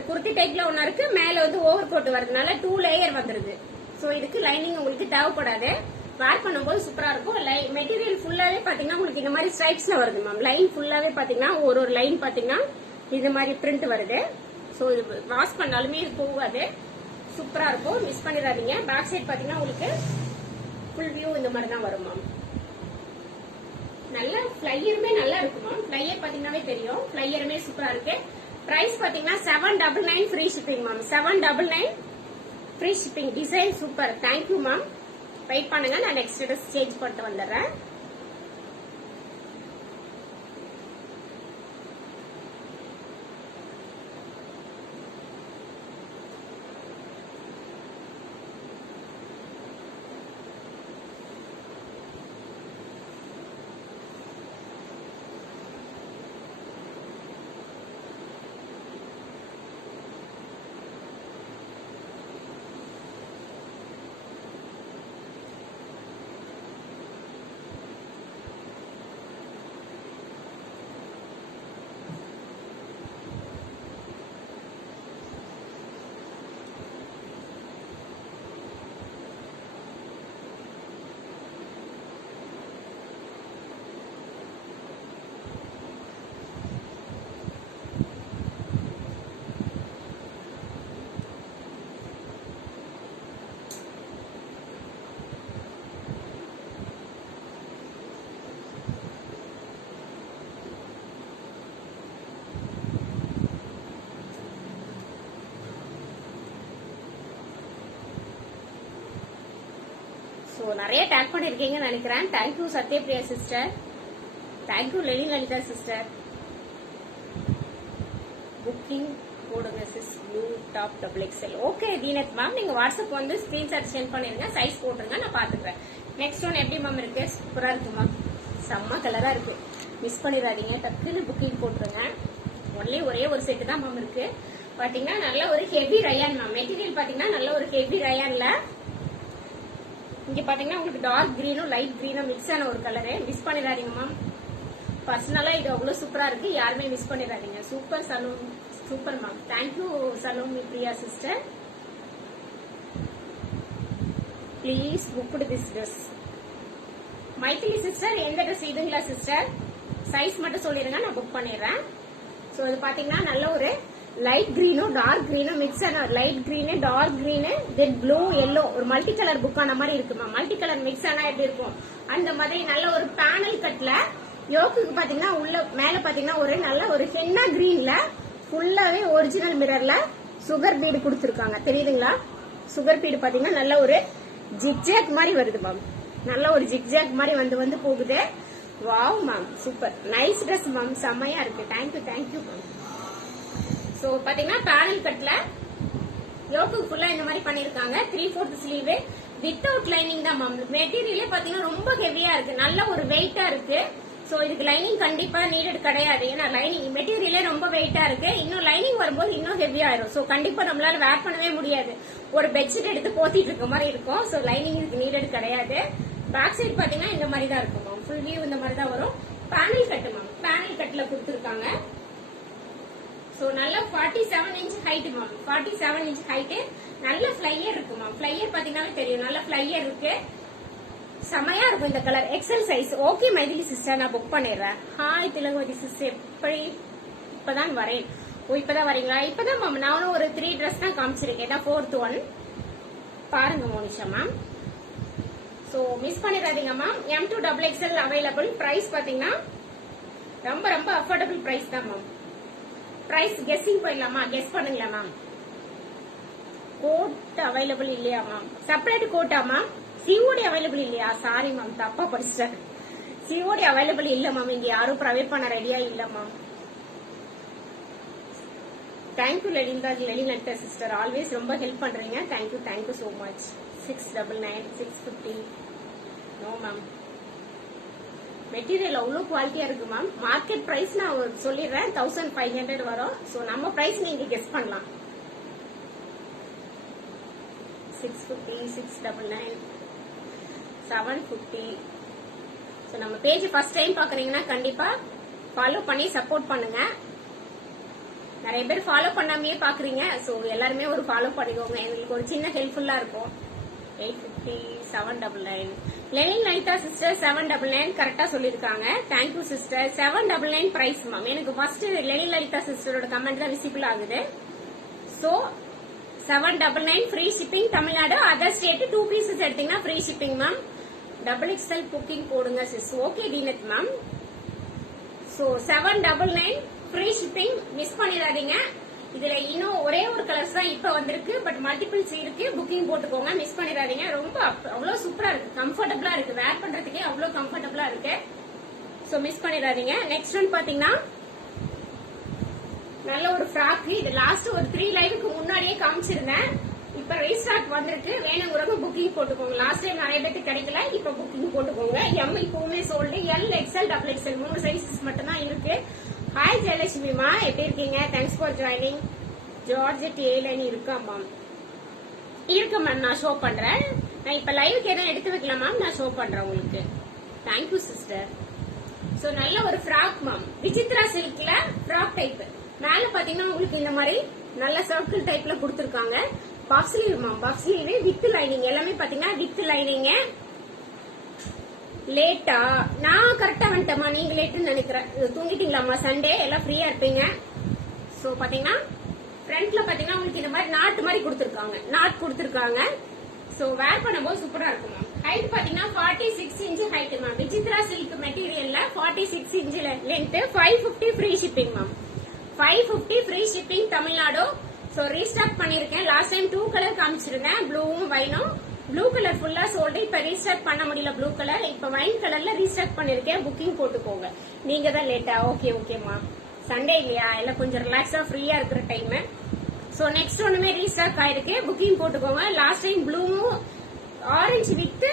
குர்த்தி டைப்ல ஒன்னு இருக்கு, மேல வந்து ஓவர் கோட் வரதுனால 2 லேயர் வந்துருது. சோ இதுக்கு லைனிங் உங்களுக்கு தேவைப்படாது. வேர் பண்ணும்போது சூப்பரா இருக்கும். மெட்டீரியல் ஃபுல்லாவே பாத்தீங்கன்னா உங்களுக்கு இந்த மாதிரி ஸ்ட்ரைப்ஸ்ல வருது மேம். லைன் ஃபுல்லாவே பாத்தீங்கன்னா ஒரு லைன் பாத்தீங்கன்னா இது மாதிரி பிரிண்ட் வருது. சோ இது வாஷ் பண்ணாலுமே இது போகாது. சூப்பரா இருக்கும். மிஸ் பண்ணிடாதீங்க. பேக் சைட் பாத்தீங்கன்னா உங்களுக்கு ஃபுல் வியூ இந்த மாதிரி தான் வரும் மேம். நல்ல ஃபிளையருமே நல்லா இருக்கும் மேம். ஃபிளையர் பாத்தீங்கன்னாவே தெரியும், ஃபிளையருமே சூப்பரா இருக்கு. பிரைஸ் பாத்தீங்கன்னா 799 free shipping ma'am. 799 free shipping. Design super. Thank you ma'am. Wait பண்ணுங்க, நான் நெக்ஸ்ட் ட்ரெஸ் சேஞ்ச் பண்ணிட்டு வந்துடுறேன். நிறைய டேக் பண்ணிருக்கீங்கன்னு நினைக்கிறேன். Thank you Sathyapriya sister. Thank you Leni Lalitha sister. Booking போடுங்க sis. Blue top XXL. Okay Deenath ma'am, நீங்க வாட்ஸ்அப் வந்து ஸ்கிரீன்ஷாட் சென்ட் பண்ணிருங்க, சைஸ் போட்டுருங்க, நான் பாத்துக்கிறேன். நெக்ஸ்ட் ஒன் எப்படி மேம் இருக்கு? சூப்பரா இருக்கு மேம், செம்ம கலரா இருக்கு. மிஸ் பண்ணிடாதீங்க, டக்குன்னு புக்கிங் போட்டுருங்க. ஒரே ஒரு செட்டு தான் மேம் இருக்கு. பாத்தீங்கன்னா நல்ல ஒரு ஹெவி ரயான் மேம். மெட்டீரியல் பாத்தீங்கன்னா நல்ல ஒரு ஹெவி ரயான்ல இங்க பாத்தீங்கன்னா உங்களுக்கு டார்க் கிரீனும் லைட் கிரீனும் மிக்ஸ் ஆன ஒரு கலரு. மிஸ் பண்ணிடாதீங்க மேம். பர்சனலா இது அவ்வளவு சூப்பரா இருக்கு, யாருமே மிஸ் பண்ணிடாதீங்க. Super salon, super ma'am. Thank you salon Priya sister. Please book this dress. Maithili sister, எந்த ட்ரெஸ் இதுங்களா சிஸ்டர்? சைஸ் மட்டும் சொல்லிருங்க, நான் புக் பண்ணிடுறேன். சோ இது பாத்தீங்கன்னா நல்ல ஒரு லைட் கிரீனும் டார்க் கிரீனும் மிக்ஸ் ஆன light green dark green then blue yellow ஒரு மல்டி கலர் புக் ஆன மாதிரி இருக்குமா. மல்டி கலர் மிக்ஸ் ஆனா எப்படி இருக்கும் அந்த மாதிரி நல்ல ஒரு பேனல் கட்ல யோக்குக்கு பாத்தீங்கன்னா உள்ள மேல பாத்தீங்கன்னா ஒரு நல்ல ஒரு ஹென்னா கிரீன்ல ஃபுல்லாவே ஒரிஜினல் மிரர்ல சுகர் பீடு கொடுத்துருக்காங்க, தெரியுதுங்களா? சுகர் பீடு பாத்தீங்கன்னா நல்ல ஒரு ஜிக்ஜாக் மாதிரி வருது மேம். நல்ல ஒரு ஜிக்ஜாக் மாதிரி வந்து போகுது. Wow ma'am, super nice dress ma'am, செம்மையா இருக்கு. Thank you ma'am. சோ பாத்தீங்கன்னா பேனல் கட்ல யோக்கு ஃபுல்லா இந்த மாதிரி பண்ணிருக்காங்க. 3/4 ஸ்லீவ் வித்தவுட் லைனிங் தான் மேம். மெட்டீரியலே பாத்தீங்கன்னா ரொம்ப ஹெவியா இருக்கு, நல்ல ஒரு வெயிட்டா இருக்கு. சோ இதுக்கு லைனிங் கண்டிப்பா நீடட் கிடையாது, ஏன்னா லைனிங் மெட்டீரியலே ரொம்ப வெயிட்டா இருக்கு. இன்னும் லைனிங் வரும்போது இன்னும் ஹெவியா ஆயிரும். சோ கண்டிப்பா நம்மளால வேர் பண்ணவே முடியாது, ஒரு பெட்ஷீட் எடுத்து போத்திட்டு இருக்க மாதிரி இருக்கும். சோ லைனிங் இதுக்கு நீடட் கிடையாது. பேக் சைடு பாத்தீங்கன்னா இந்த மாதிரி தான் இருக்கும் மேம், ஃபுல் வியூ இந்த மாதிரி தான் வரும். பேனல் கட்டு மேம், பேனல் கட்ல கொடுத்துருக்காங்க. சோ நல்ல 47 inch height ma'am, 47 inch height. நல்ல ஃபிளையர் இருக்கு மேம். ஃபிளையர் பாத்தீங்கன்னா தெரியும், நல்ல ஃபிளையர் இருக்கு, செமையா இருக்கும் இந்த கலர். XL size. Okay Maithili sister, நான் புக் பண்ணிடுறேன். ஹாய் திலகவதி சிஸ்டர், எப்படி இப்பதான் வரேன்? ஓ இப்பதான் வரீங்களா? இப்பதான் மேம் நானும் ஒரு 3 ட்ரெஸ் தான் காமிச்சிருக்கேன், 4th ஒன் பாருங்க மோனிஷா மேம். சோ மிஸ் பண்ணிடாதீங்க மேம். M2XXL available. பிரைஸ் பாத்தீங்கன்னா ரொம்ப ரொம்ப அஃபோர்டபிள் பிரைஸ் தான் மேம். பிரைஸ் கெஸ்ஸிங் போயிடலாமா? கெஸ் பண்ணுங்களா மேம்? கோட் அவைலபிள் இல்லையா மேம்? செப்பரேட் கோட்டா மேம்? சிஓடி அவைலபிள் இல்லையா? சாரி மேம், தப்பா படிச்சிட்டேன். சிஓடி அவைலபிள் இல்ல மேம், இங்க யாரும் ப்ரொவைட் பண்ண ரெடியா இல்ல ma'am. Thank you Lalitha sister, always ரொம்ப ஹெல்ப் பண்றீங்க. Thank you so much. 699 650 no ma'am. Material அவ்வளவு குவாலிட்டியா இருக்கு மேம். மார்க்கெட் பிரைஸ் நான் சொல்லிடுறேன், 1500 வரும். சோ நம்ம பிரைஸ் நீங்க கெஸ் பண்ணலாம். 650 699 750. சோ நம்ம பேஜ் ஃபர்ஸ்ட் டைம் பாக்குறீங்கன்னா கண்டிப்பா ஃபாலோ பண்ணி சப்போர்ட் பண்ணுங்க. நிறைய பேர் ஃபாலோ பண்ணாமையே பாக்குறீங்க. சோ எல்லாருமே ஒரு ஃபாலோ பண்ணிக்கோங்க, எங்களுக்கு ஒரு சின்ன ஹெல்ப்ஃபுல்லா இருக்கும். 850 799. லெனின் லலிதா சிஸ்டர் 799 கரெக்டா சொல்லிருக்காங்க. Thank you sister. 799 price ma'am. எனக்கு ஃபர்ஸ்ட் லெனின் லலிதா சிஸ்டரோட கமெண்ட் தான் விசிபிள் ஆகுது. So 799 free shipping Tamil Nadu. Other state 2 pieces எடுத்தீங்கன்னா free shipping ma'am. XXL booking போடுங்க sis. Okay Deenath ma'am. So 799 free shipping, miss பண்ணிடாதீங்க. இதுல இன்னும் ஒரே ஒரு கலர்ஸ் தான் இப்ப வந்திருக்கு, பட் மல்டிபிள்ஸ் இருக்கு. புக்கிங் போட்டுக்கோங்க, மிஸ் பண்ணிடாதீங்க. ரொம்ப அவ்வளவு சூப்பரா இருக்கு, கம்ஃபர்டபுளா இருக்கு, வேர் பண்றதுக்கே அவ்வளவு கம்ஃபர்டபுளா இருக்கு. சோ மிஸ் பண்ணிடாதீங்க. நெக்ஸ்ட் ஒன் பாத்தீங்கன்னா நல்ல ஒரு ஃப்ராக். இது லாஸ்ட் ஒரு 3 லைவுக்கு முன்னாடியே காமிச்சிருந்தேன். இப்ப ரீஸ்டாக் வந்திருக்கு, வேணுங்கிறவங்க புக்கிங் போட்டுக்கோங்க. லாஸ்ட் டைம் நிறைய பேருக்கு கிடைக்கல, இப்ப புக்கிங் போட்டுக்கோங்க. எம் இப்பவுமே sold. L XL XXL 3 sizes மட்டும் தான் இருக்கு. ஹாய் ஜெயலட்சுமிமா, எப்படி இருக்கீங்க? Thanks for joining. ஜார்ஜெட் ஏலனி இருக்கா மேம்? இருக்கு மேம், நான் ஷோ பண்றேன். நான் இப்ப லைவுக்கு எதாவது எடுத்து வைக்கலாம் மேம், நான் ஷோ பண்றேன் உங்களுக்கு. Thank you sister. சோ நல்ல ஒரு ஃப்ராக் மேம், விசித்ரா சில்க்ல ஃப்ராக் டைப். மேல பாத்தீங்கன்னா உங்களுக்கு இந்த மாதிரி நல்ல சர்க்கிள் டைப்ல கொடுத்திருக்காங்க. Puff sleeve ma'am, puff sleeve with lining, எல்லாமே பாத்தீங்கன்னா வித் லைனிங். லேட்டா நான் கரெக்டா வந்துட்டேமா, நீங்க லேட்டுன்னு நினைக்கிறேன். தூங்கிட்டீங்களாமா? சண்டே எல்லாம் ஃப்ரீயா இருப்பீங்க. சோ பாத்தீங்கன்னா ஃப்ரண்ட்ல பாத்தீங்கன்னா உங்களுக்கு இந்த மாதிரி நாட் மாதிரி கொடுத்திருக்காங்க, நாட் கொடுத்திருக்காங்க. சோ வேர் பண்ணும்போது சூப்பரா இருக்கும் மேம். ஹைட் பாத்தீங்கன்னா 46 inch height ma'am. Vichitra silk மெட்டீரியல்ல 46 inch length. 550 free shipping ma'am. 550 free shipping Tamil Nadu. So restock பண்ணிருக்கேன். லாஸ்ட் டைம் 2 கலர் காமிச்சிருந்தேன், ப்ளூவும் வைனும். ப்ளூ கலர் ஃபுல்லா சோல்டு. இப்ப ரீஸ்டாக் பண்ண முடியல ப்ளூ கலர். இப்ப வைன் கலர்ல ரீஸ்டாக் பண்ணிருக்கேன். புக்கிங் போட்டுக்கோங்க. நீங்க தான் லேட்டா? ஓகே ஓகேமா, சண்டே இல்லையா, எல்லாம் கொஞ்சம் ரிலாக்ஸா ஃப்ரீயா இருக்கிற டைம். சோ நெக்ஸ்ட் ஒண்ணுமே ரீஸ்டாக் ஆயிருக்கு, புக்கிங் போட்டுக்கோங்க. லாஸ்ட் டைம் ப்ளூவும் ஆரஞ்சு வித்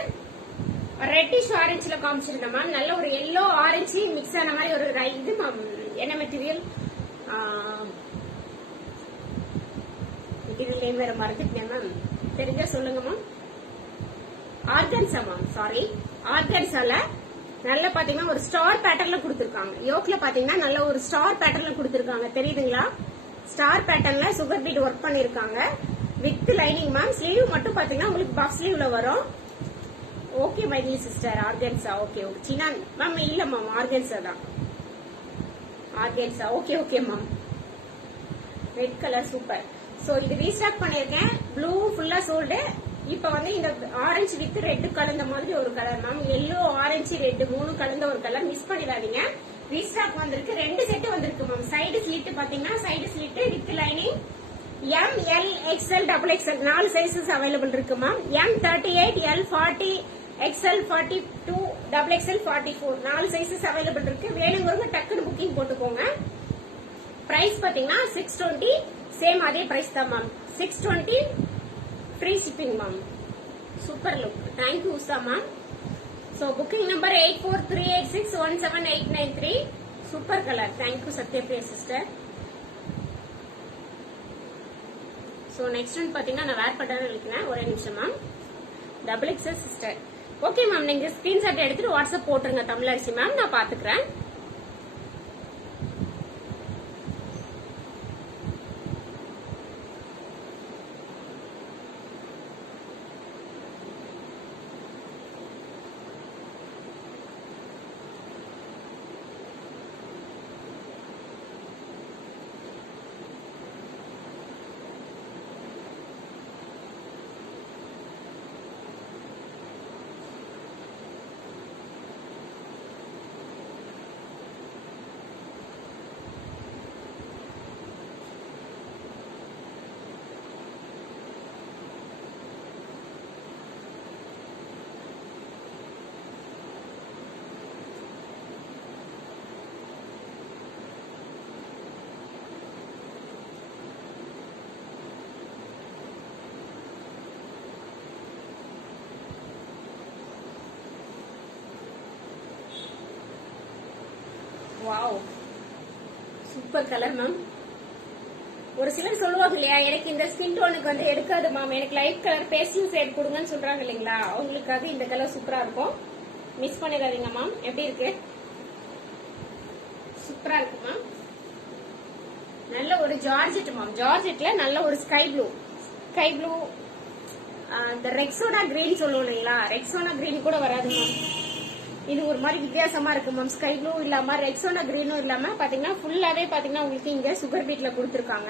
ரெட்டிஷ் ஆரஞ்சுல காமிச்சிருந்தேன் மேம். நல்ல ஒரு எல்லோ ஆரஞ்சு மிக்ஸ் ஆன மாதிரி ஒரு இது மேம். என்ன மெட்டீரியல்? மெட்டீரியல் நேம் வேற மறந்துட்டேன் மேம், தெரிஞ்சா சொல்லுங்க மேம். ஆர்கன்ஸா மேம், சாரி, ஆர்கன்ஸால நல்ல பாத்தீங்கன்னா ஒரு ஸ்டார் பேட்டர்ன்ல கொடுத்திருக்காங்க. யோக்ல பாத்தீங்கன்னா நல்ல ஒரு ஸ்டார் பேட்டர்ன்ல கொடுத்திருக்காங்க, தெரியுதுங்களா? ஸ்டார் பேட்டர்ன்ல சுகர் பீட் ஒர்க் பண்ணிருக்காங்க வித் லைனிங் மேம். ஸ்லீவ் மட்டும் பாத்தீங்கன்னா உங்களுக்கு பஃப் ஸ்லீவ்ல வரும். Okay my dear sister, organza. Okay okay Chinna ma'am, இல்ல மேம், ஆர்கன்ஸா தான், organza. Okay okay ma'am. Red colour super. So இது ரீஸ்டாக் பண்ணிருக்கேன். ப்ளூ ஃபுல்லா சோல்டு. இப்ப வந்து இந்த ஆரஞ்சு வித் ரெட் கலந்த மாதிரி ஒரு colour ma'am. Yellow orange red 3 கலந்த ஒரு கலர், மிஸ் பண்ணிடாதீங்க. ரீஸ்டாக் வந்திருக்கு. 2 செட் வந்திருக்கு மேம். சைடு ஸ்லிட் பாத்தீங்கன்னா side slit with lining. M L XL XXL 4 sizes available இருக்கு ma'am. M 38 L 40 XL 42 XXL 44 4 sizes available இருக்கு. வேணுங்கிறவங்க டக்குனு புக்கிங் போட்டுக்கோங்க. பிரைஸ் பாத்தீங்கன்னா 620, சேம் அதே பிரைஸ் தான் ma'am. 620 free shipping ma'am. Super look. Thank you Usha ma'am. So booking number 8438617893. Super colour. Thank you Sathyapriya sister. So next one பாத்தீங்கன்னா நான் வேர் பண்றேன்னு நினைக்கிறேன், ஒரே நிமிஷம் ma'am. XXL sister. Okay ma'am, நீங்க ஸ்கிரீன்ஷாட் எடுத்துட்டு வாட்ஸ்அப் போட்டுருங்க தமிழரசி மேம், நான் பாத்துக்கிறேன். Wow, super colour ma'am. ஒரு சிலர் சொல்லுவாங்க இல்லையா, எனக்கு இந்த ஸ்கின் டோனுக்கு வந்து எடுக்காது மேம், எனக்கு லைட் கலர் பேஸ்டிங் ஷேட் கொடுங்கன்னு சொல்றாங்க இல்லைங்களா, அவங்களுக்காக இந்த கலர் சூப்பரா இருக்கும். மிஸ் பண்ணிடாதீங்க மேம். எப்படி இருக்கு? சூப்பரா இருக்கு மேம். நல்ல ஒரு ஜார்ஜெட் மேம். ஜார்ஜெட்ல நல்ல ஒரு ஸ்கை ப்ளூ இந்த ரெக்ஸோனா கிரீன் சொல்லுவோம் இல்லைங்களா, ரெக்ஸோனா கிரீன் கூட வராது மேம். இது ஒரு மாதிரி வித்தியாசமா இருக்கு மேம். ஸ்கை ப்ளூ இல்லாம ரெக்ஸோனா கிரீனும் இல்லாம பாத்தீங்கன்னா ஃபுல்லாவே பாத்தீங்கன்னா உங்களுக்கு இங்க சுகர் பீட்ல கொடுத்திருக்காங்க.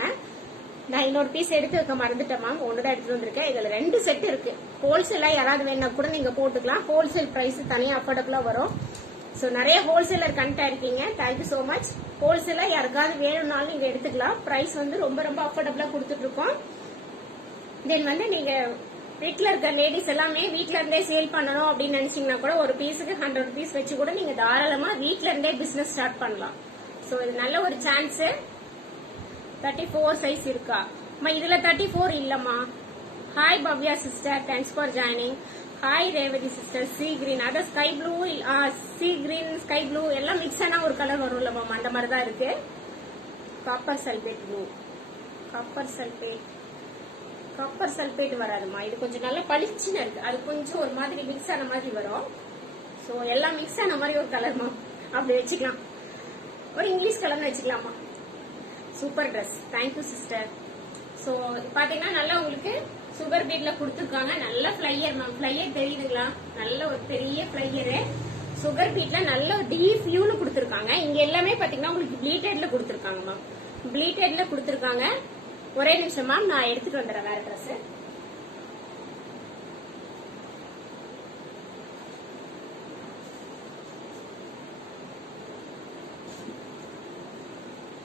நான் இன்னொரு பீஸ் எடுத்து வைக்க மறந்துட்டேன் மேம். ஒண்ணுதான் எடுத்துட்டு வந்திருக்கேன். இதுல 2 செட் இருக்கு. ஹோல்சேலா யாராவது வேணா கூட நீங்க போட்டுக்கலாம். ஹோல்சேல் பிரைஸ் தனியா அஃபோர்டபுளா வரும். சோ நிறைய ஹோல்சேலர் கனெக்ட் ஆயிருக்கீங்க. Thank you so much. ஹோல்சேலா யாருக்காவது வேணும்னாலும் நீங்க எடுத்துக்கலாம். பிரைஸ் வந்து ரொம்ப ரொம்ப அஃபோர்டபுளா கொடுத்துட்டு இருக்கோம். தென் வந்து நீங்க வீட்டுல இருக்க லேடிஸ் எல்லாமே வீட்ல இருந்தே சேல் பண்ணணும் அப்படின்னு நினைச்சீங்கன்னா கூட ஒரு பீஸுக்கு 100 rupees வச்சு கூட நீங்க தாராளமா வீட்ல இருந்தே பிசினஸ் ஸ்டார்ட் பண்ணலாம். சோ இது நல்ல ஒரு சான்ஸ். 34 சைஸ் இருக்கா? இதுல 34 இல்லம்மா. Hi Bhavya sister, thanks for joining. Hi Revathi sister. Sea green, அத sky blue, sea green sky blue எல்லாம் மிக்ஸ் ஆனா ஒரு கலர் வரும்ல மேம், அந்த மாதிரி தான் இருக்கு. Copper sulphate blue, copper sulphate வராதுமா. இது கொஞ்சம் நல்லா பளிச்சுன்னு இருக்கு. அது கொஞ்சம் ஒரு மாதிரி மிக்ஸ் ஆன மாதிரி வரும். சோ எல்லாம் மிக்ஸ் ஆன மாதிரி ஒரு கலர் மேம், அப்படி வச்சுக்கலாம். ஒரு இங்கிலீஷ் கலர்னு வச்சுக்கலாமா. Super dress, thank you sister. So பாத்தீங்கன்னா நல்லா உங்களுக்கு சுகர் பீட்ல கொடுத்துருக்காங்க. நல்ல பிளையர் மேம். பிளையர் தெரியுதுங்களா? நல்ல ஒரு பெரிய பிளையரு. சுகர் பீட்ல நல்ல டீப் வியூல கொடுத்துருக்காங்க. இங்க எல்லாமே பாத்தீங்கன்னா உங்களுக்கு ப்ளீட்டட்ல கொடுத்துருக்காங்க மேம். ப்ளீட்டட்ல கொடுத்துருக்காங்க. ஒரே நிமிஷம் மேம், நான் எடுத்துட்டு வந்துடுறேன் வேற ட்ரெஸ்.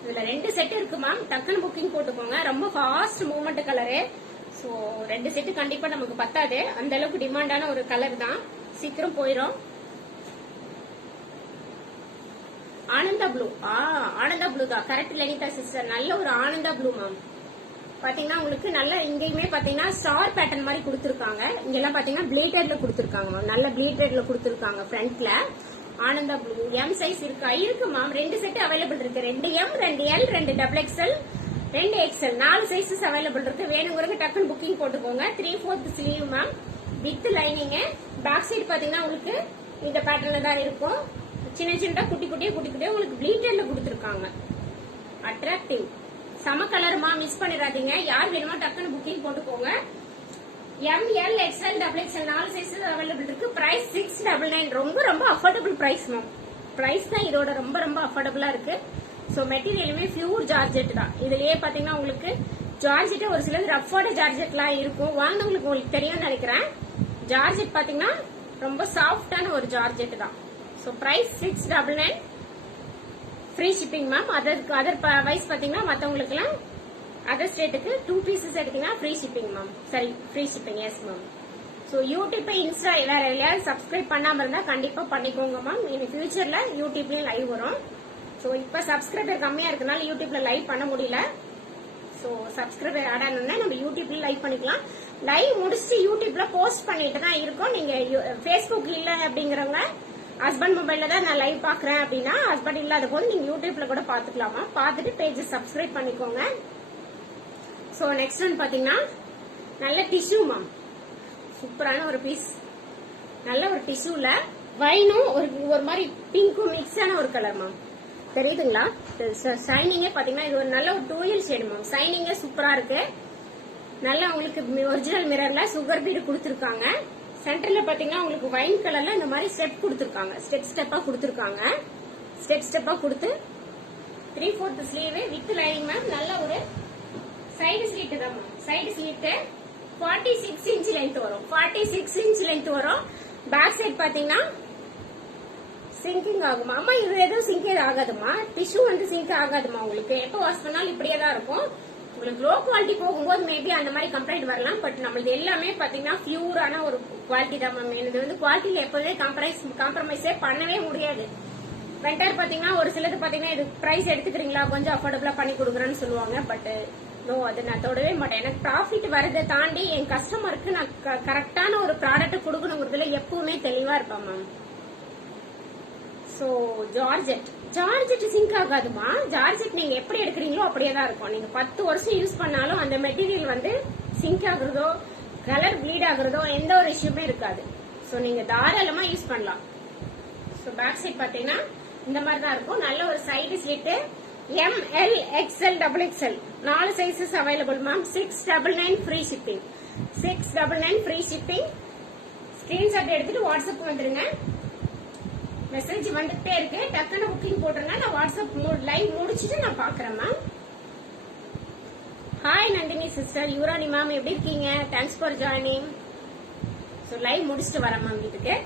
இதுல 2 செட் இருக்கு மேம். டக்குன்னு புக்கிங் போட்டுக்கோங்க. ரொம்ப fast movement colour. So 2 set கண்டிப்பா நமக்கு பத்தாது. அந்த அளவுக்கு டிமாண்டான ஒரு கலர் தான். சீக்கிரம் போயிடும். ஆனந்தா ப்ளூ. ஆனந்தா ப்ளூ தான் கரெக்ட் லலிதா சிஸ்டர். நல்ல ஒரு ஆனந்தா ப்ளூ மேம். பாத்தீங்கன்னா உங்களுக்கு நல்ல இங்கேயுமே பாத்தீங்கன்னா ஸ்டார் பேட்டர்ன் மாதிரி கொடுத்துருக்காங்க. இங்க எல்லாம் பாத்தீங்கன்னா ப்ளீட்டட்ல கொடுத்துருக்காங்க மேம். நல்ல ப்ளீட்டட்ல கொடுத்துருக்காங்க ஃப்ரண்ட்ல. ஆனந்தா ப்ளூ எம் சைஸ் இருக்கா? இருக்கு மேம். 2 செட் அவைலபிள் இருக்கு. 2M, 2L, 2 XXL, 2 XL 4 sizes available இருக்கு. வேணுங்கிறவங்க டக்குன்னு புக்கிங் போட்டுக்கோங்க. 3/4 sleeve ma'am, with lining. Back side பாத்தீங்கன்னா உங்களுக்கு இந்த பேட்டர்ன்ல தான் இருக்கும். சின்ன சின்னதா குட்டி குட்டியா உங்களுக்கு ப்ளீட்டட்ல கொடுத்துருக்காங்க. அட்ராக்டிவ் சம கலருமா, மிஸ் பண்ணிடாதீங்க. யார் வேணுமோ டக்குன்னு புக்கிங் போட்டுக்கோங்க. ML, XL, XXL 4 sizes available இருக்கு. பிரைஸ் 699. ரொம்ப ரொம்ப அஃபோர்டபுள் பிரைஸ் மேம். பிரைஸ் தான் இதோட ரொம்ப ரொம்ப அஃபோர்டபுளா இருக்கு. சோ மெட்டீரியலுமே பியூர் ஜார்ஜெட் தான். இதுலயே பாத்தீங்கன்னா உங்களுக்கு ஜார்ஜெட் ஒரு சிலது ரஃப்பான ஜார்ஜெட்லாம் இருக்கும். வாங்கினவங்களுக்கு உங்களுக்கு தெரியும்னு நினைக்கிறேன். ஜார்ஜெட் பாத்தீங்கன்னா ரொம்ப சாஃப்டான ஒரு ஜார்ஜெட் தான். So price 699. Free shipping ma'am. Otherwise பாத்தீங்கன்னா மத்தவங்களுக்கு எல்லாம் அதர் ஸ்டேட்டுக்கு 2 பீசஸ் எடுத்தீங்கன்னா ஃப்ரீ ஷிப்பிங் மேம். சரி, free shipping. Yes ma'am. So YouTube, Insta வேற எல்லாம் சப்ஸ்கிரைப் பண்ணாம இருந்தா கண்டிப்பா பண்ணிக்கோங்க மேம். இனி ஃபியூச்சர்ல யூடியூப்லயும் லைவ் வரும். சோ இப்ப சப்ஸ்கிரைபர் கம்மியா இருக்கனால யூடியூப்ல லைவ் பண்ண முடியல. சோ சப்ஸ்கிரைபர் ஆட் ஆனா நம்ம யூடியூப்ல லைவ் பண்ணிக்கலாம். லைவ் முடிச்சுட்டு யூடியூப்ல போஸ்ட் பண்ணிட்டு தான் இருக்கோம். நீங்க Facebook இல்ல அப்படிங்கறவங்க ஹஸ்பண்ட் மொபைல்ல தான் நான் லைவ் பாக்குறேன் அப்படின்னா ஹஸ்பண்ட் இல்லாத போது நீங்க யூடியூப்ல கூட பாத்துக்கலாமா. பாத்துட்டு பேஜ் சப்ஸ்கிரைப் பண்ணிக்கோங்க. சோ நெக்ஸ்ட் ஒன் பாத்தீங்கன்னா நல்ல டிஷ்யூ மேம். சூப்பரான ஒரு பீஸ். நல்ல ஒரு டிஷ்யூல வைனும் ஒரு மாதிரி பிங்க்கும் மிக்ஸ் ஆன ஒரு கலர் மேம். தெரியுதுங்களா? ஷைனிங்கே பாத்தீங்கன்னா இது ஒரு நல்ல ஒரு 2L ஷேடு மேம். ஷைனிங்கே சூப்பரா இருக்கு. நல்லா உங்களுக்கு ஒரிஜினல் மிரர்ல சுகர் பீடு கொடுத்துருக்காங்க. சென்டர்ல பாத்தீங்கன்னா உங்களுக்கு வைன் கலர்ல இந்த மாதிரி ஸ்டெப் கொடுத்துருக்காங்க. ஸ்டெப்பா கொடுத்துருக்காங்க. ஸ்டெப்பா கொடுத்து 3/4 ஸ்லீவ் வித் லைனிங் மேம். நல்ல ஒரு சைடு ஸ்லீட் தான் ma'am. Side slit 46 inch length வரும். 46 இன்ச் லென்த் வரும். பேக் சைடு பாத்தீங்கன்னா சிங்கிங் ஆகுமா? அம்மா இது எதுவும் சிங்கே ஆகாதுமா. டிஷ்யூ வந்து சிங்க் ஆகாதுமா. உங்களுக்கு எப்ப வாஷ் பண்ணாலும் இப்படியே தான் இருக்கும். உங்களுக்கு லோ குவாலிட்டி போகும்போது மேபி அந்த மாதிரி கம்ப்ளைண்ட் வரலாம். பட் நம்மளது எல்லாமே பாத்தீங்கன்னா பியூரான ஒரு குவாலிட்டி தான் மேம். இது வந்து குவாலிட்டியில எப்போதே காம்ப்ரமைஸே பண்ணவே முடியாது. வெண்டர் பாத்தீங்கன்னா ஒரு சிலது பாத்தீங்கன்னா இது பிரைஸ் எடுத்துக்கிறீங்களா, கொஞ்சம் அஃபோர்டபுளா பண்ணி கொடுக்குறேன்னு சொல்லுவாங்க. பட் நோ, அது நான் தொடவே மாட்டேன். எனக்கு ப்ராஃபிட் வரதை தாண்டி என் கஸ்டமருக்கு நான் கரெக்டான ஒரு ப்ராடக்ட் கொடுக்கணுங்கிறதுல எப்பவுமே தெளிவா இருப்பேன் மேம். சோ ஜார்ஜெட் சிங்க் ஆகாதுமா. ஜார்ஜெட் நீங்க எப்படி எடுக்கிறீங்களோ அப்படியே தான் இருக்கும். நீங்க 10 வருஷம் யூஸ் பண்ணாலும் அந்த மெட்டீரியல் வந்து சிங்க் ஆகுறதோ கலர் ப்ளீட் ஆகுறதோ எந்த ஒரு இஷ்யூமே இருக்காது. சோ நீங்க தாராளமா யூஸ் பண்ணலாம். சோ பேக் சைட் பாத்தீங்கன்னா இந்த மாதிரி தான் இருக்கும். நல்ல ஒரு side slit. ML, XL, XXL 4 sizes available ma'am. 699 free shipping. 699 free shipping. Screenshot எடுத்துட்டு வாட்ஸ்அப் வந்துருங்க. மெசேஜ் வந்துட்டே இருக்கு. டக்குனு புக்கிங் போட்டுருங்க. நான் வாட்ஸ்அப் லைவ் முடிச்சிட்டு நான் பாக்குறேன் மேம். ஹாய் நந்தினி சிஸ்டர், யுவராணி மேம் எப்படி இருக்கீங்க? Thanks for joining. So live முடிச்சுட்டு வரேன் மேம் வீட்டுக்கு.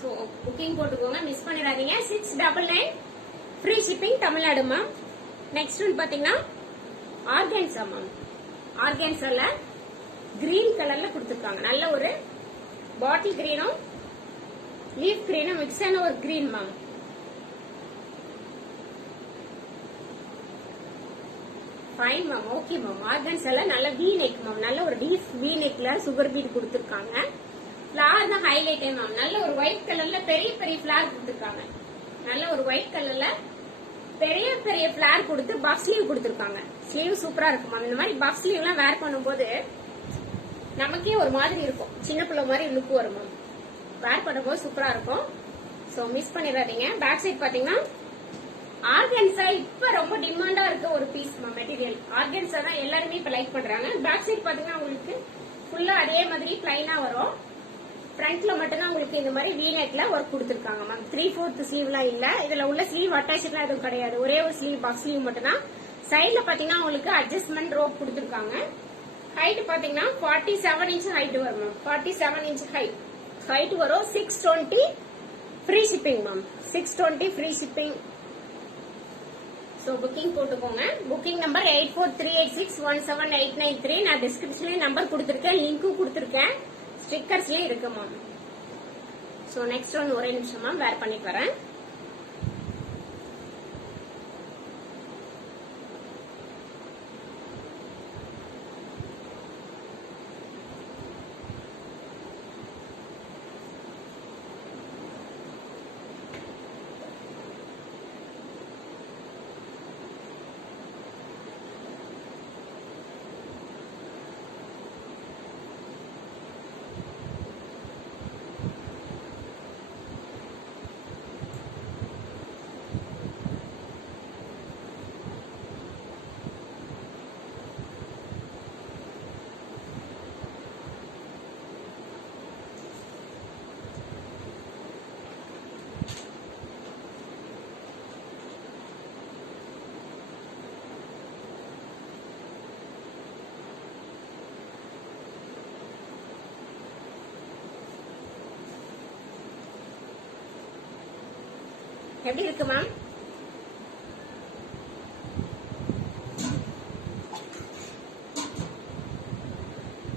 ஸோ புக்கிங் போட்டுக்கோங்க, மிஸ் பண்ணிடாதீங்க. 699 free shipping Tamil Nadu ma'am. Next one பாத்தீங்கன்னா ஆர்கான்சா மேம். ஆர்கான்சால கிரீன் கலர்ல கொடுத்துருக்காங்க. நல்ல ஒரு பாட்டில் கிரீனும் லீஃப் கிரீனும் மிக்ஸ் ஆன ஒரு green ma'am. Fine ma'am, okay ma'am. ஆர்கன்ஸ்ல நல்ல வி நெக் மேம், நல்ல ஒரு டீப் வி நெக்ல சுகர் பீட் கொடுத்துருக்காங்க. ஃபிளார் தான் ஹைலைட்டே மேம். நல்ல ஒரு ஒயிட் கலர்ல பெரிய பெரிய ஃபிளார் கொடுத்துருக்காங்க. நல்ல ஒரு ஒயிட் கலர்ல பெரிய பெரிய ஃபிளார் கொடுத்து பஃப் ஸ்லீவ் கொடுத்துருக்காங்க. ஸ்லீவ் சூப்பரா இருக்கு மேம். இந்த மாதிரி பஃப் ஸ்லீவ் எல்லாம் வேர் பண்ணும்போது நமக்கே ஒரு மாதிரி இருக்கும், சின்ன பிள்ளை மாதிரி லுக் வரும் மேம். வேர் பண்ணும்போது சூப்பரா இருக்கும். ஸோ மிஸ் பண்ணிடாதீங்க. பேக் சைட் பாத்தீங்கன்னா ஆர்கன்சா இப்ப ரொம்ப டிமாண்டா இருக்க ஒரு பீஸ் மெட்டீரியல். ஆர்கன்சா தான் எல்லாருமே இப்ப லைக் பண்றாங்க. பேக் சைட் பாத்தீங்கன்னா உங்களுக்கு ஃபுல்லா அதே மாதிரி பிளைனா வரும். ஃப்ரண்ட்ல மட்டும்தான் உங்களுக்கு இந்த மாதிரி வி நெக்ல ஒர்க் கொடுத்துருக்காங்க மேம். 3/4 ஸ்லீவ்லாம் இல்ல. இதுல உள்ள ஸ்லீவ் அட்டாச்லாம் எதுவும் கிடையாது. ஒரே ஒரு ஸ்லீவ் பஃப் ஸ்லீவ் மட்டும் தான். சைட்ல பாத்தீங்கன்னா உங்களுக்கு அட்ஜஸ்ட்மெண்ட் ரோப் கொடுத்துருக்காங்க. ஹைட் பாத்தீங்கன்னா 47 இன்ச் ஹைட் வரும் மேம். 47 இன்ச் ஹைட் வரும். 620 free shipping ma'am. 620 free shipping. So booking போட்டுக்கோங்க. Booking number 8438617893. நான் டிஸ்கிரிப்ஷன்ல நம்பர் கொடுத்திருக்கேன், லிங்க்கும் கொடுத்திருக்கேன், ஸ்டிக்கர்ஸ்லயும் இருக்கு மேம். சோ நெக்ஸ்ட் ஒன் ஒரே நிமிஷம் மேம், வேர் பண்ணிட்டு வரேன். எப்படி இருக்கு மேம்?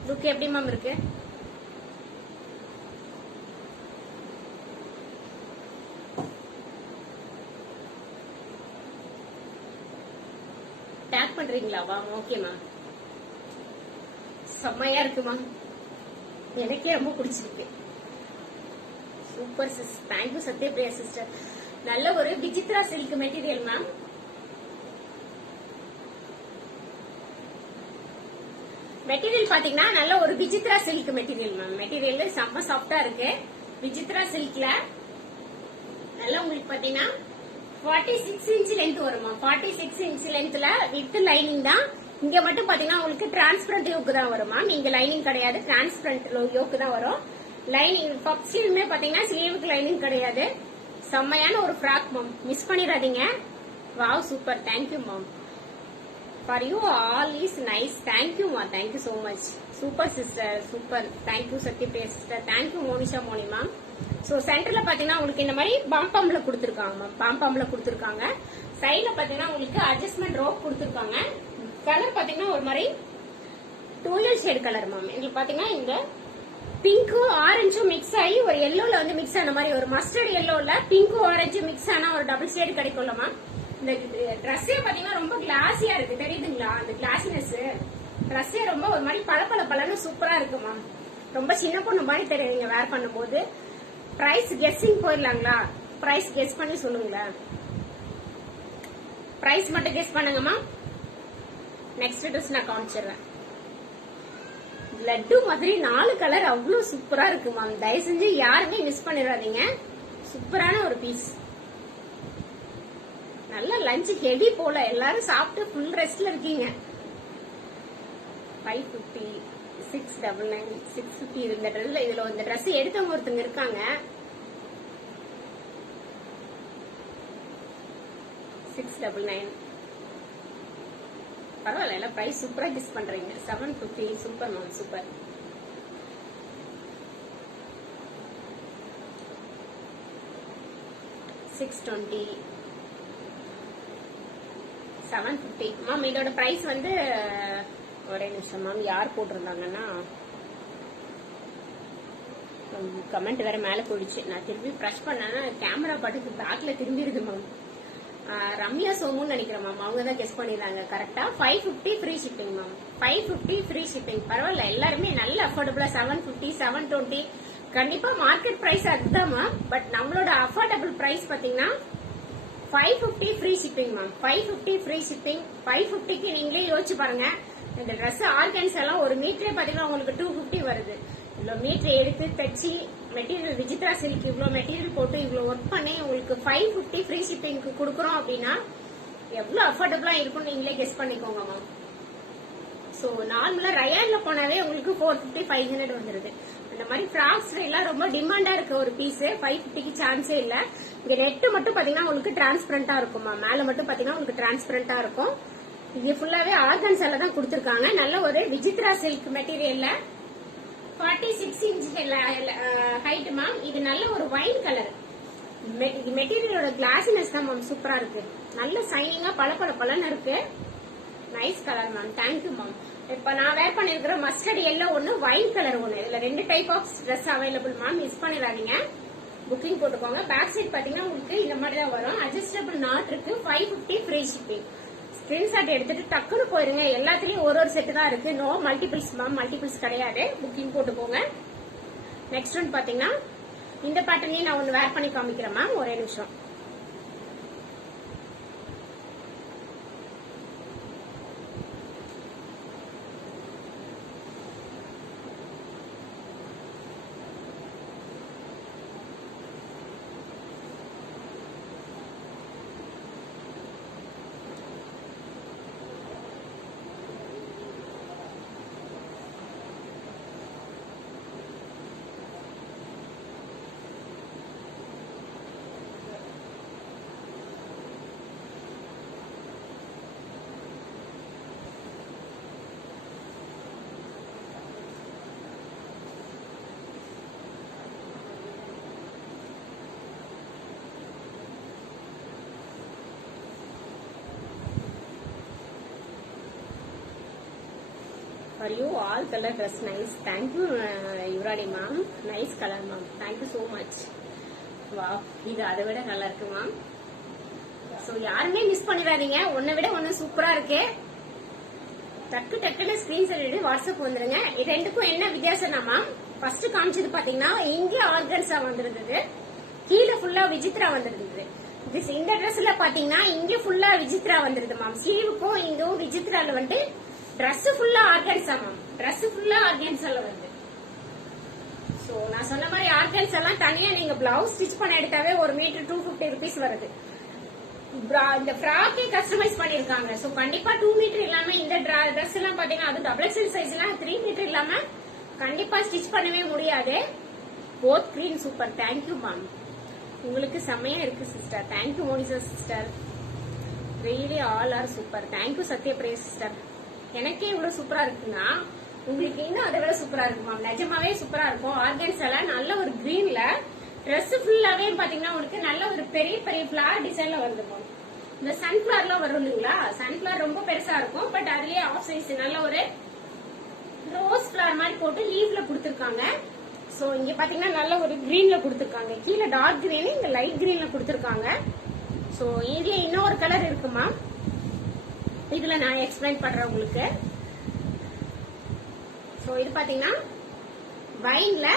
லுக் எப்படி மேம் இருக்கு? டேக் பண்றீங்களா? வா, ஓகே மேம். செம்மையா இருக்கு மேம். எனக்கே ரொம்ப பிடிச்சிருக்கு. Super sis. Thank you Sathyapriya sister. நல்ல ஒரு Vichitra silk material ma'am. Material பாத்தீங்கன்னா நல்ல ஒரு Vichitra silk material ma'am. Material செம்ம சாஃப்டா இருக்கு. விசித்ரா சில்க்ல நல்ல உங்களுக்கு பாத்தீங்கன்னா 46 இன்ச் லென்த் வரும் மேம். 46 இன்ச் லென்த்ல வித் லைனிங் தான். இங்க மட்டும் பாத்தீங்கன்னா உங்களுக்கு டிரான்ஸ்பரண்ட் யோக்கு தான் வரும் மேம். இங்க லைனிங் கிடையாது, டிரான்ஸ்பரண்ட் யோக்கு தான் வரும். லைனிங் பப் ஸ்லீவுமே பாத்தீங்கன்னா ஸ்லீவுக்கு லைனிங் கிடையாது. செம்மையான ஒரு ஃப்ராக் மேம், மிஸ் பண்ணிடாதீங்க. Wow, super. Thank you ma'am. For you all is nice. Thank you மா, thank you so much. Super sister, super. Thank you Sathyapriya sister. Thank you Monisha Moni ma'am. So சென்டர்ல பாத்தீங்கன்னா உங்களுக்கு இந்த மாதிரி பாம்பாம்ல கொடுத்துருக்காங்க மேம். பாம்பாம்ல கொடுத்துருக்காங்க. சைட்ல பாத்தீங்கன்னா உங்களுக்கு அட்ஜஸ்ட்மெண்ட் ரோப் கொடுத்துருக்காங்க. கலர் பாத்தீங்கன்னா ஒரு மாதிரி டூயல் ஷேட் கலர் மேம். எங்களுக்கு பாத்தீங்கன்னா இந்த பிங்க்கும் ஆரஞ்சும் மிக்ஸ் ஆகி ஒரு எல்லோல வந்து மிக்ஸ் ஆன மாதிரி ஒரு மஸ்டர்ட் எல்லோல பிங்க்கும் ஆரஞ்சு மிக்ஸ் ஆன ஒரு டபுள் ஷேட் கிடைக்கும்ல மேம். இந்த ட்ரெஸ்ஸே பாத்தீங்கன்னா ரொம்ப கிளாஸியா இருக்கு, தெரியுதுங்களா? அந்த கிளாசினஸ் ட்ரெஸ்ஸே ரொம்ப ஒரு மாதிரி பளபளன்னு சூப்பரா இருக்கு மேம். ரொம்ப சின்ன பொண்ணு மாதிரி தெரியுங்க வேர் பண்ணும்போது. பிரைஸ் கெஸ்ஸிங் போயிடலாங்களா? பிரைஸ் கெஸ் பண்ணி சொல்லுங்களேன். பிரைஸ் மட்டும் கெஸ் பண்ணுங்க மேம். நெக்ஸ்ட் ட்ரெஸ் நான் காமிச்சிடுறேன். லட்டு மாதிரி 4 கலர் அவ்வளவு சூப்பரா இருக்கு மேம். தயவு செஞ்சு யாருமே மிஸ் பண்ணிடாதீங்க. சூப்பரான ஒரு பீஸ். நல்ல லஞ்ச் ஹெவி போல, எல்லாரும் சாப்பிட்டு ஃபுல் ரெஸ்ட்ல இருக்கீங்க. 550, 699, 650 இந்த ட்ரெஸ்ல. இதுல இந்த ட்ரெஸ் எடுத்தவங்க ஒருத்தங்க இருக்காங்க. 699 பரவாயில்ல, எல்லாம் பிரைஸ் சூப்பரா டிஸ் பண்றீங்க. 750 சூப்பர் மேம், சூப்பர். $620 $750 மேம். இதோட பிரைஸ் வந்து ஒரே நிமிஷம் மேம், யார் போட்டிருந்தாங்கன்னா கமெண்ட் வேற மேல போயிடுச்சு. நான் திரும்பி பிரஷ் பண்ணேன்னா கேமரா பாட்டுக்கு பேக்ல திரும்பிடுது மேம். ரம்யா சோமுன்னு நினைக்கிறேன் மேம், அவங்க தான் கெஸ் பண்ணிருந்தாங்க கரெக்டா. 550 free shipping ma'am, 550 free shipping. பரவாயில்ல, எல்லாருமே நல்ல அஃபோர்டபுளா 750 720. கண்டிப்பா மார்க்கெட் பிரைஸ் அதுதான் மேம். பட் நம்மளோட அஃபோர்டபுள் பிரைஸ் பாத்தீங்கன்னா 550 free shipping ma'am. 550 free shipping. 550க்கு நீங்களே யோசிச்சு பாருங்க. இந்த ட்ரெஸ் ஆர்கன்ஸ் எல்லாம் ஒரு மீட்டரே பாத்தீங்கன்னா உங்களுக்கு 250 வருது. இவ்வளவு மீட்டர் எடுத்து தச்சு மெட்டீரியல் விஜித்ரா சில்க் இவ்வளவு மெட்டீரியல் போட்டு இவ்வளவு ஒர்க் பண்ணி உங்களுக்கு 550 ஃப்ரீ ஷிப்பிங்க்கு கொடுக்குறோம் அப்படின்னா எவ்வளவு அஃபோர்டபுளா இருக்கும்னு நீங்களே கெஸ் பண்ணிக்கோங்க மேம். சோ நார்மலா ரயான்ல போனாவே உங்களுக்கு 450 500 வந்துருது. இந்த மாதிரி ஃப்ராக்ஸ் எல்லாம் ரொம்ப டிமாண்டா இருக்க ஒரு பீஸ். 550க்கு சான்ஸே இல்ல. இங்க நெட் மட்டும் பாத்தீங்கன்னா உங்களுக்கு டிரான்ஸ்பரண்டா இருக்குமா, மேல மட்டும் பாத்தீங்கன்னா உங்களுக்கு டிரான்ஸ்பரண்டா இருக்கும். இது ஃபுல்லாவே ஆர்கன்ஸால தான் கொடுத்திருக்காங்க. நல்ல ஒரு விஜித்ரா சில்க் மெட்டீரியல்ல 46 இன்ச் ஹைட் மேம். இது நல்ல ஒரு ஒயின் கலர் மெட்டீரியலோட கிளாஸினஸ் தான் மேம், சூப்பரா இருக்கு. நல்ல சைனிங்கா பளபளன்னு இருக்கு. Nice colour ma'am. Thank you ma'am. இப்ப நான் வேர் பண்ணிருக்கிற மஸ்டர்ட் எல்லோ ஒன்னு, ஒயின் கலர் ஒன்னு. இதுல 2 type of dress available ma'am. Miss பண்ணிடாதீங்க, புக்கிங் போட்டுக்கோங்க. பேக் சைட் பாத்தீங்கன்னா உங்களுக்கு இந்த மாதிரி தான் வரும். அட்ஜஸ்டபிள் நாட் இருக்கு. 550 ஃப்ரீ ஷிப்பிங். ஸ்கிரீன்ஷாட் எடுத்துட்டு டக்குன்னு போயிருங்க. எல்லாத்துலயும் ஒரு செட் தான் இருக்கு. நோ மல்டிபிள்ஸ் மேம், மல்டிபிள்ஸ் கிடையாது. புக்கிங் போட்டுக்கோங்க. நெக்ஸ்ட் ஒன் பாத்தீங்கன்னா இந்த பேட்டர்னையும் நான் ஒன்னு வேர் பண்ணி காமிக்கிறேன் மேம், ஒரே நிமிஷம். For you all color dress nice. Thank you Yuvrani ma'am. Nice color ma'am. Thank you so much. Wow, இது அதை விட நல்லா இருக்கு மேம். சோ யாருமே மிஸ் பண்ணிடாதீங்க. ஒன்னை விட ஒன்னு சூப்பரா இருக்கு. டக்குன்னு ஸ்கிரீன்ஷாட் எடுத்து வாட்ஸ்அப் வந்துருங்க. இது ரெண்டுக்கும் என்ன வித்தியாசம்னா மேம், ஃபர்ஸ்ட் காமிச்சது பாத்தீங்கன்னா இங்க ஆர்கன்ஸா வந்திருந்தது, கீழே ஃபுல்லா விஜித்ரா வந்திருந்தது. இந்த ட்ரெஸ்ல பாத்தீங்கன்னா இங்க ஃபுல்லா விஜித்ரா வந்துருது மேம். ஸ்லீவுக்கும் இங்கும் விஜித்ரால வந்து ட்ரெஸ் ஃபுல்லா ஆர்கன்ஸா மேம். ட்ரெஸ் ஃபுல்லா ஆர்கன்ஸால வருது. சோ நான் சொன்ன மாதிரி ஆர்கன்ஸ் எல்லாம் தனியா நீங்க பிளவுஸ் ஸ்டிச் பண்ண எடுத்தாவே ஒரு மீட்டர் 250 rupees வருது. இந்த ஃப்ராக்கே கஸ்டமைஸ் பண்ணிருக்காங்க. சோ கண்டிப்பா 2 மீட்டர் இல்லாம இந்த ட்ரெஸ் எல்லாம் பாத்தீங்கன்னா அது டபுள் எக்ஸல் சைஸ் எல்லாம் 3 மீட்டர் இல்லாம கண்டிப்பா ஸ்டிச் பண்ணவே முடியாது. Both green super. Thank you ma'am. உங்களுக்கு செம்மையா இருக்கு sister. Thank you Monisha sister. Really all are super. Thank you Sathyapriya sister. எனக்கே இவ்வளவு சூப்பரா இருக்குன்னா உங்களுக்கு இன்னும் அதை விட சூப்பரா இருக்கு மேம். நிஜமாவே சூப்பரா இருக்கும். ஆர்கன்ஸ் எல்லாம் நல்ல ஒரு கிரீன்ல ட்ரெஸ் ஃபுல்லாவே பாத்தீங்கன்னா உங்களுக்கு நல்ல ஒரு பெரிய பெரிய ஃபிளவர் டிசைன்ல வருது மேம். இந்த சன்ஃபிளவர்ல வரும் இல்லைங்களா, சன்ஃபிளவர் ரொம்ப பெருசா இருக்கும். பட் அதுலயே ஆஃப் சைஸ் நல்ல ஒரு ரோஸ் ஃபிளவர் மாதிரி போட்டு லீவ்ல கொடுத்திருக்காங்க. சோ இங்க பாத்தீங்கன்னா நல்ல ஒரு கிரீன்ல கொடுத்திருக்காங்க. கீழே டார்க் கிரீன், இங்க லைட் கிரீன்ல கொடுத்திருக்காங்க. சோ இதுல இன்னொரு கலர் இருக்குமா, இதுல நான் எக்ஸ்பிளைன் பண்றேன் உங்களுக்கு. சோ இது பாத்தீங்கன்னா வைன்ல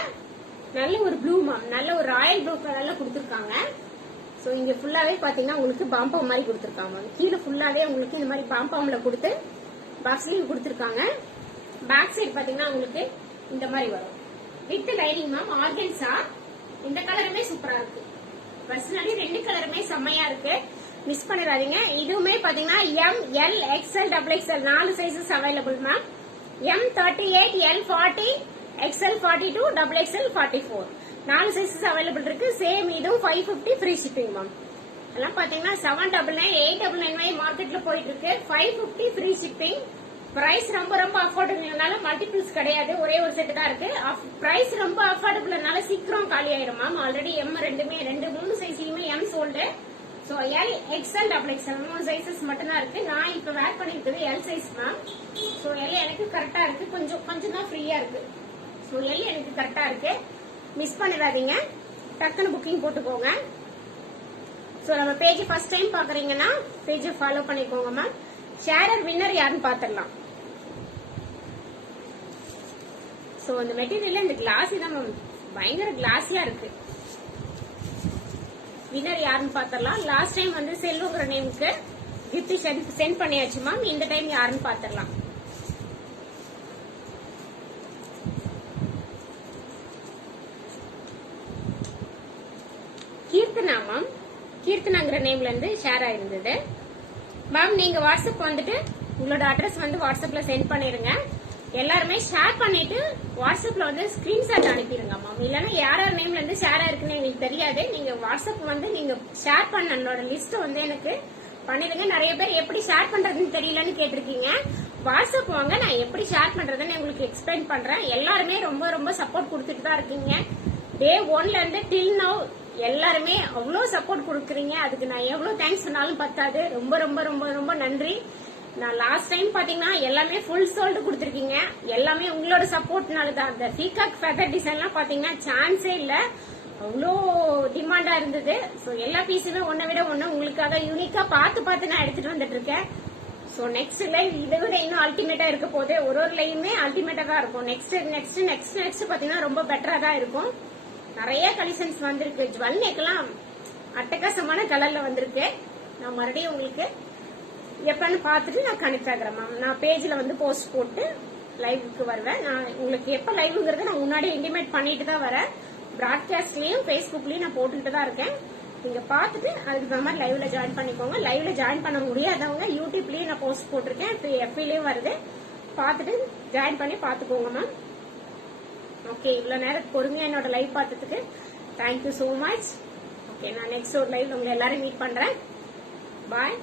நல்ல ஒரு ப்ளூ மேம், நல்ல ஒரு ராயல் ப்ளூ கலர்ல கொடுத்திருக்காங்க. சோ இங்க ஃபுல்லாவே பாத்தீங்கன்னா உங்களுக்கு பாம்பம் மாதிரி கொடுத்திருக்காங்க. கீழே ஃபுல்லாவே உங்களுக்கு இந்த மாதிரி பாம்பம்ல கொடுத்து பஸ்லயும் கொடுத்திருக்காங்க. பேக் சைடு பாத்தீங்கன்னா உங்களுக்கு இந்த மாதிரி வரும் வித் லைனிங் மேம். ஆர்கன்ஸா இந்த கலருமே சூப்பரா இருக்கு. பர்சனலி 2 கலருமே செம்மையா இருக்கு. மிஸ் பண்ணிடாதீங்க. இதுவுமே பாத்தீங்கன்னா M, L, XL, double XL 4 sizes available ma'am. M 38, L 40, XL 42, double XL 44 4 sizes available இருக்கு. சேம் இதுவும் 550 ஃப்ரீ ஷிப்பிங் மேம். எல்லாம் பாத்தீங்கன்னா 799 899 மார்க்கெட்ல போயிட்டு இருக்கு. 550 ஃப்ரீ ஷிப்பிங். பிரைஸ் ரொம்ப ரொம்ப அஃபோர்டபிள்னால மல்டிபிள்ஸ் கிடையாது, ஒரே ஒரு செட் தான் இருக்கு. பிரைஸ் ரொம்ப அஃபோர்டபிள்னால சீக்கிரம் காலி ஆயிரும் மேம். ஆல்ரெடி எம் ரெண்டுமே 3 சைஸ்லயுமே M sold. So L XL double XL 3 sizes மட்டும் தான் இருக்கு. நான் இப்ப வேர் பண்ணிருக்கிறது L size ma'am. So L எனக்கு கரெக்டா இருக்கு, கொஞ்சம் தான் ஃப்ரீயா இருக்கு. சோ எல் எனக்கு கரெக்டா இருக்கு, மிஸ் பண்ணிடாதீங்க, டக்குன்னு புக்கிங் போட்டுக்கோங்க. சோ நம்ம பேஜ் ஃபர்ஸ்ட் டைம் பாக்குறீங்கன்னா பேஜ் ஃபாலோ பண்ணிக்கோங்க மேம். ஷேரர் வின்னர் யாருன்னு பாத்துடலாம். சோ இந்த மெட்டீரியல் இந்த கிளாஸி தான் மேம், பயங்கர கிளாஸியா இருக்கு. வின்னர் யாருன்னு பாத்துடலாம். லாஸ்ட் டைம் வந்து செல்வங்கிற நேமுக்கு கிஃப்ட் சென்ட் பண்ணியாச்சு மேம். இந்த டைம் யாருன்னு பாத்துடலாம். கீர்த்தனா மேம், கீர்த்தனாங்கிற நேம்ல இருந்து ஷேர் ஆயிருந்தது மேம். நீங்க வாட்ஸ்அப் வந்துட்டு உங்களோட அட்ரஸ் வந்து வாட்ஸ்அப்ல சென்ட் பண்ணிருங்க. எல்லாருமே ஷேர் பண்ணிட்டு வாட்ஸ்அப்ல வந்து ஸ்கிரீன்ஷாட் அனுப்பிடுங்க மேம். இல்லன்னா யார் நேம்ல இருந்து ஷேர் ஆயிருக்குன்னு எங்களுக்கு தெரியாது. நீங்க வாட்ஸ்அப் வந்து நீங்க ஷேர் பண்ண லிஸ்ட் வந்து எனக்கு பண்ணிடுங்க. நிறைய பேர் எப்படி ஷேர் பண்றதுன்னு தெரியலன்னு கேட்டிருக்கீங்க. வாட்ஸ்அப் வாங்க, நான் எப்படி ஷேர் பண்றதுன்னு உங்களுக்கு எக்ஸ்பிளைன் பண்றேன். எல்லாருமே ரொம்ப ரொம்ப சப்போர்ட் கொடுத்துட்டு தான் இருக்கீங்க. டே 1ல இருந்து டில் நவ் எல்லாருமே அவ்வளவு சப்போர்ட் கொடுக்குறீங்க. அதுக்கு நான் எவ்வளவு தேங்க்ஸ் சொன்னாலும் பத்தாது. ரொம்ப ரொம்ப ரொம்ப ரொம்ப நன்றி. நான் லாஸ்ட் டைம் பாத்தீங்கன்னா எல்லாமே ஃபுல் சோல்டு கொடுத்துருக்கீங்க. எல்லாமே உங்களோட சப்போர்ட்னால தான். அந்த பீகாக் ஃபெதர் டிசைன்லாம் பாத்தீங்கன்னா சான்ஸே இல்ல, அவ்வளோ டிமாண்டா இருந்தது. சோ எல்லா பீஸுமே ஒன்ன விட ஒண்ணு உங்களுக்காக யூனிக்கா பார்த்து நான் எடுத்துட்டு வந்துட்டு இருக்கேன். சோ நெக்ஸ்ட் லைவ் இதை விட இன்னும் அல்டிமேட்டா இருக்க போது. ஒரு லைவுமே அல்டிமேட்டா தான் இருக்கும். நெக்ஸ்ட் பாத்தீங்கன்னா ரொம்ப பெட்டரா தான் இருக்கும். நிறைய கலெக்ஷன்ஸ் வந்திருக்கு. ஜுவல் நெக்லாம் அட்டகாசமான கலர்ல வந்திருக்கு. நான் மறுபடியும் உங்களுக்கு எப்பன்னு பாத்துட்டு நான் கனெக்ட் ஆகுறேன் மேம். நான் பேஜ்ல வந்து போஸ்ட் போட்டு லைவுக்கு வருவேன். நான் உங்களுக்கு எப்ப லைவ்ங்கிறத நான் முன்னாடி இன்டிமேட் பண்ணிட்டு தான் வரேன். பிராட்காஸ்ட்லயும் பேஸ்புக்லயும் நான் போட்டுட்டு தான் இருக்கேன். நீங்க பாத்துட்டு அதுக்கு மாதிரி லைவ்ல ஜாயின் பண்ணிக்கோங்க. லைவ்ல ஜாயின் பண்ண முடியாதவங்க யூடியூப்லயும் நான் போஸ்ட் போட்டிருக்கேன், எஃப்லயும் வருது, பாத்துட்டு ஜாயின் பண்ணி பாத்துக்கோங்க மேம். ஓகே, இவ்வளவு நேரம் பொறுமையா என்னோட லைவ் பார்த்ததுக்கு தேங்க்யூ சோ மச். ஓகே, நான் நெக்ஸ்ட் ஒரு லைவ் உங்களை எல்லாரும் மீட் பண்றேன். பாய்.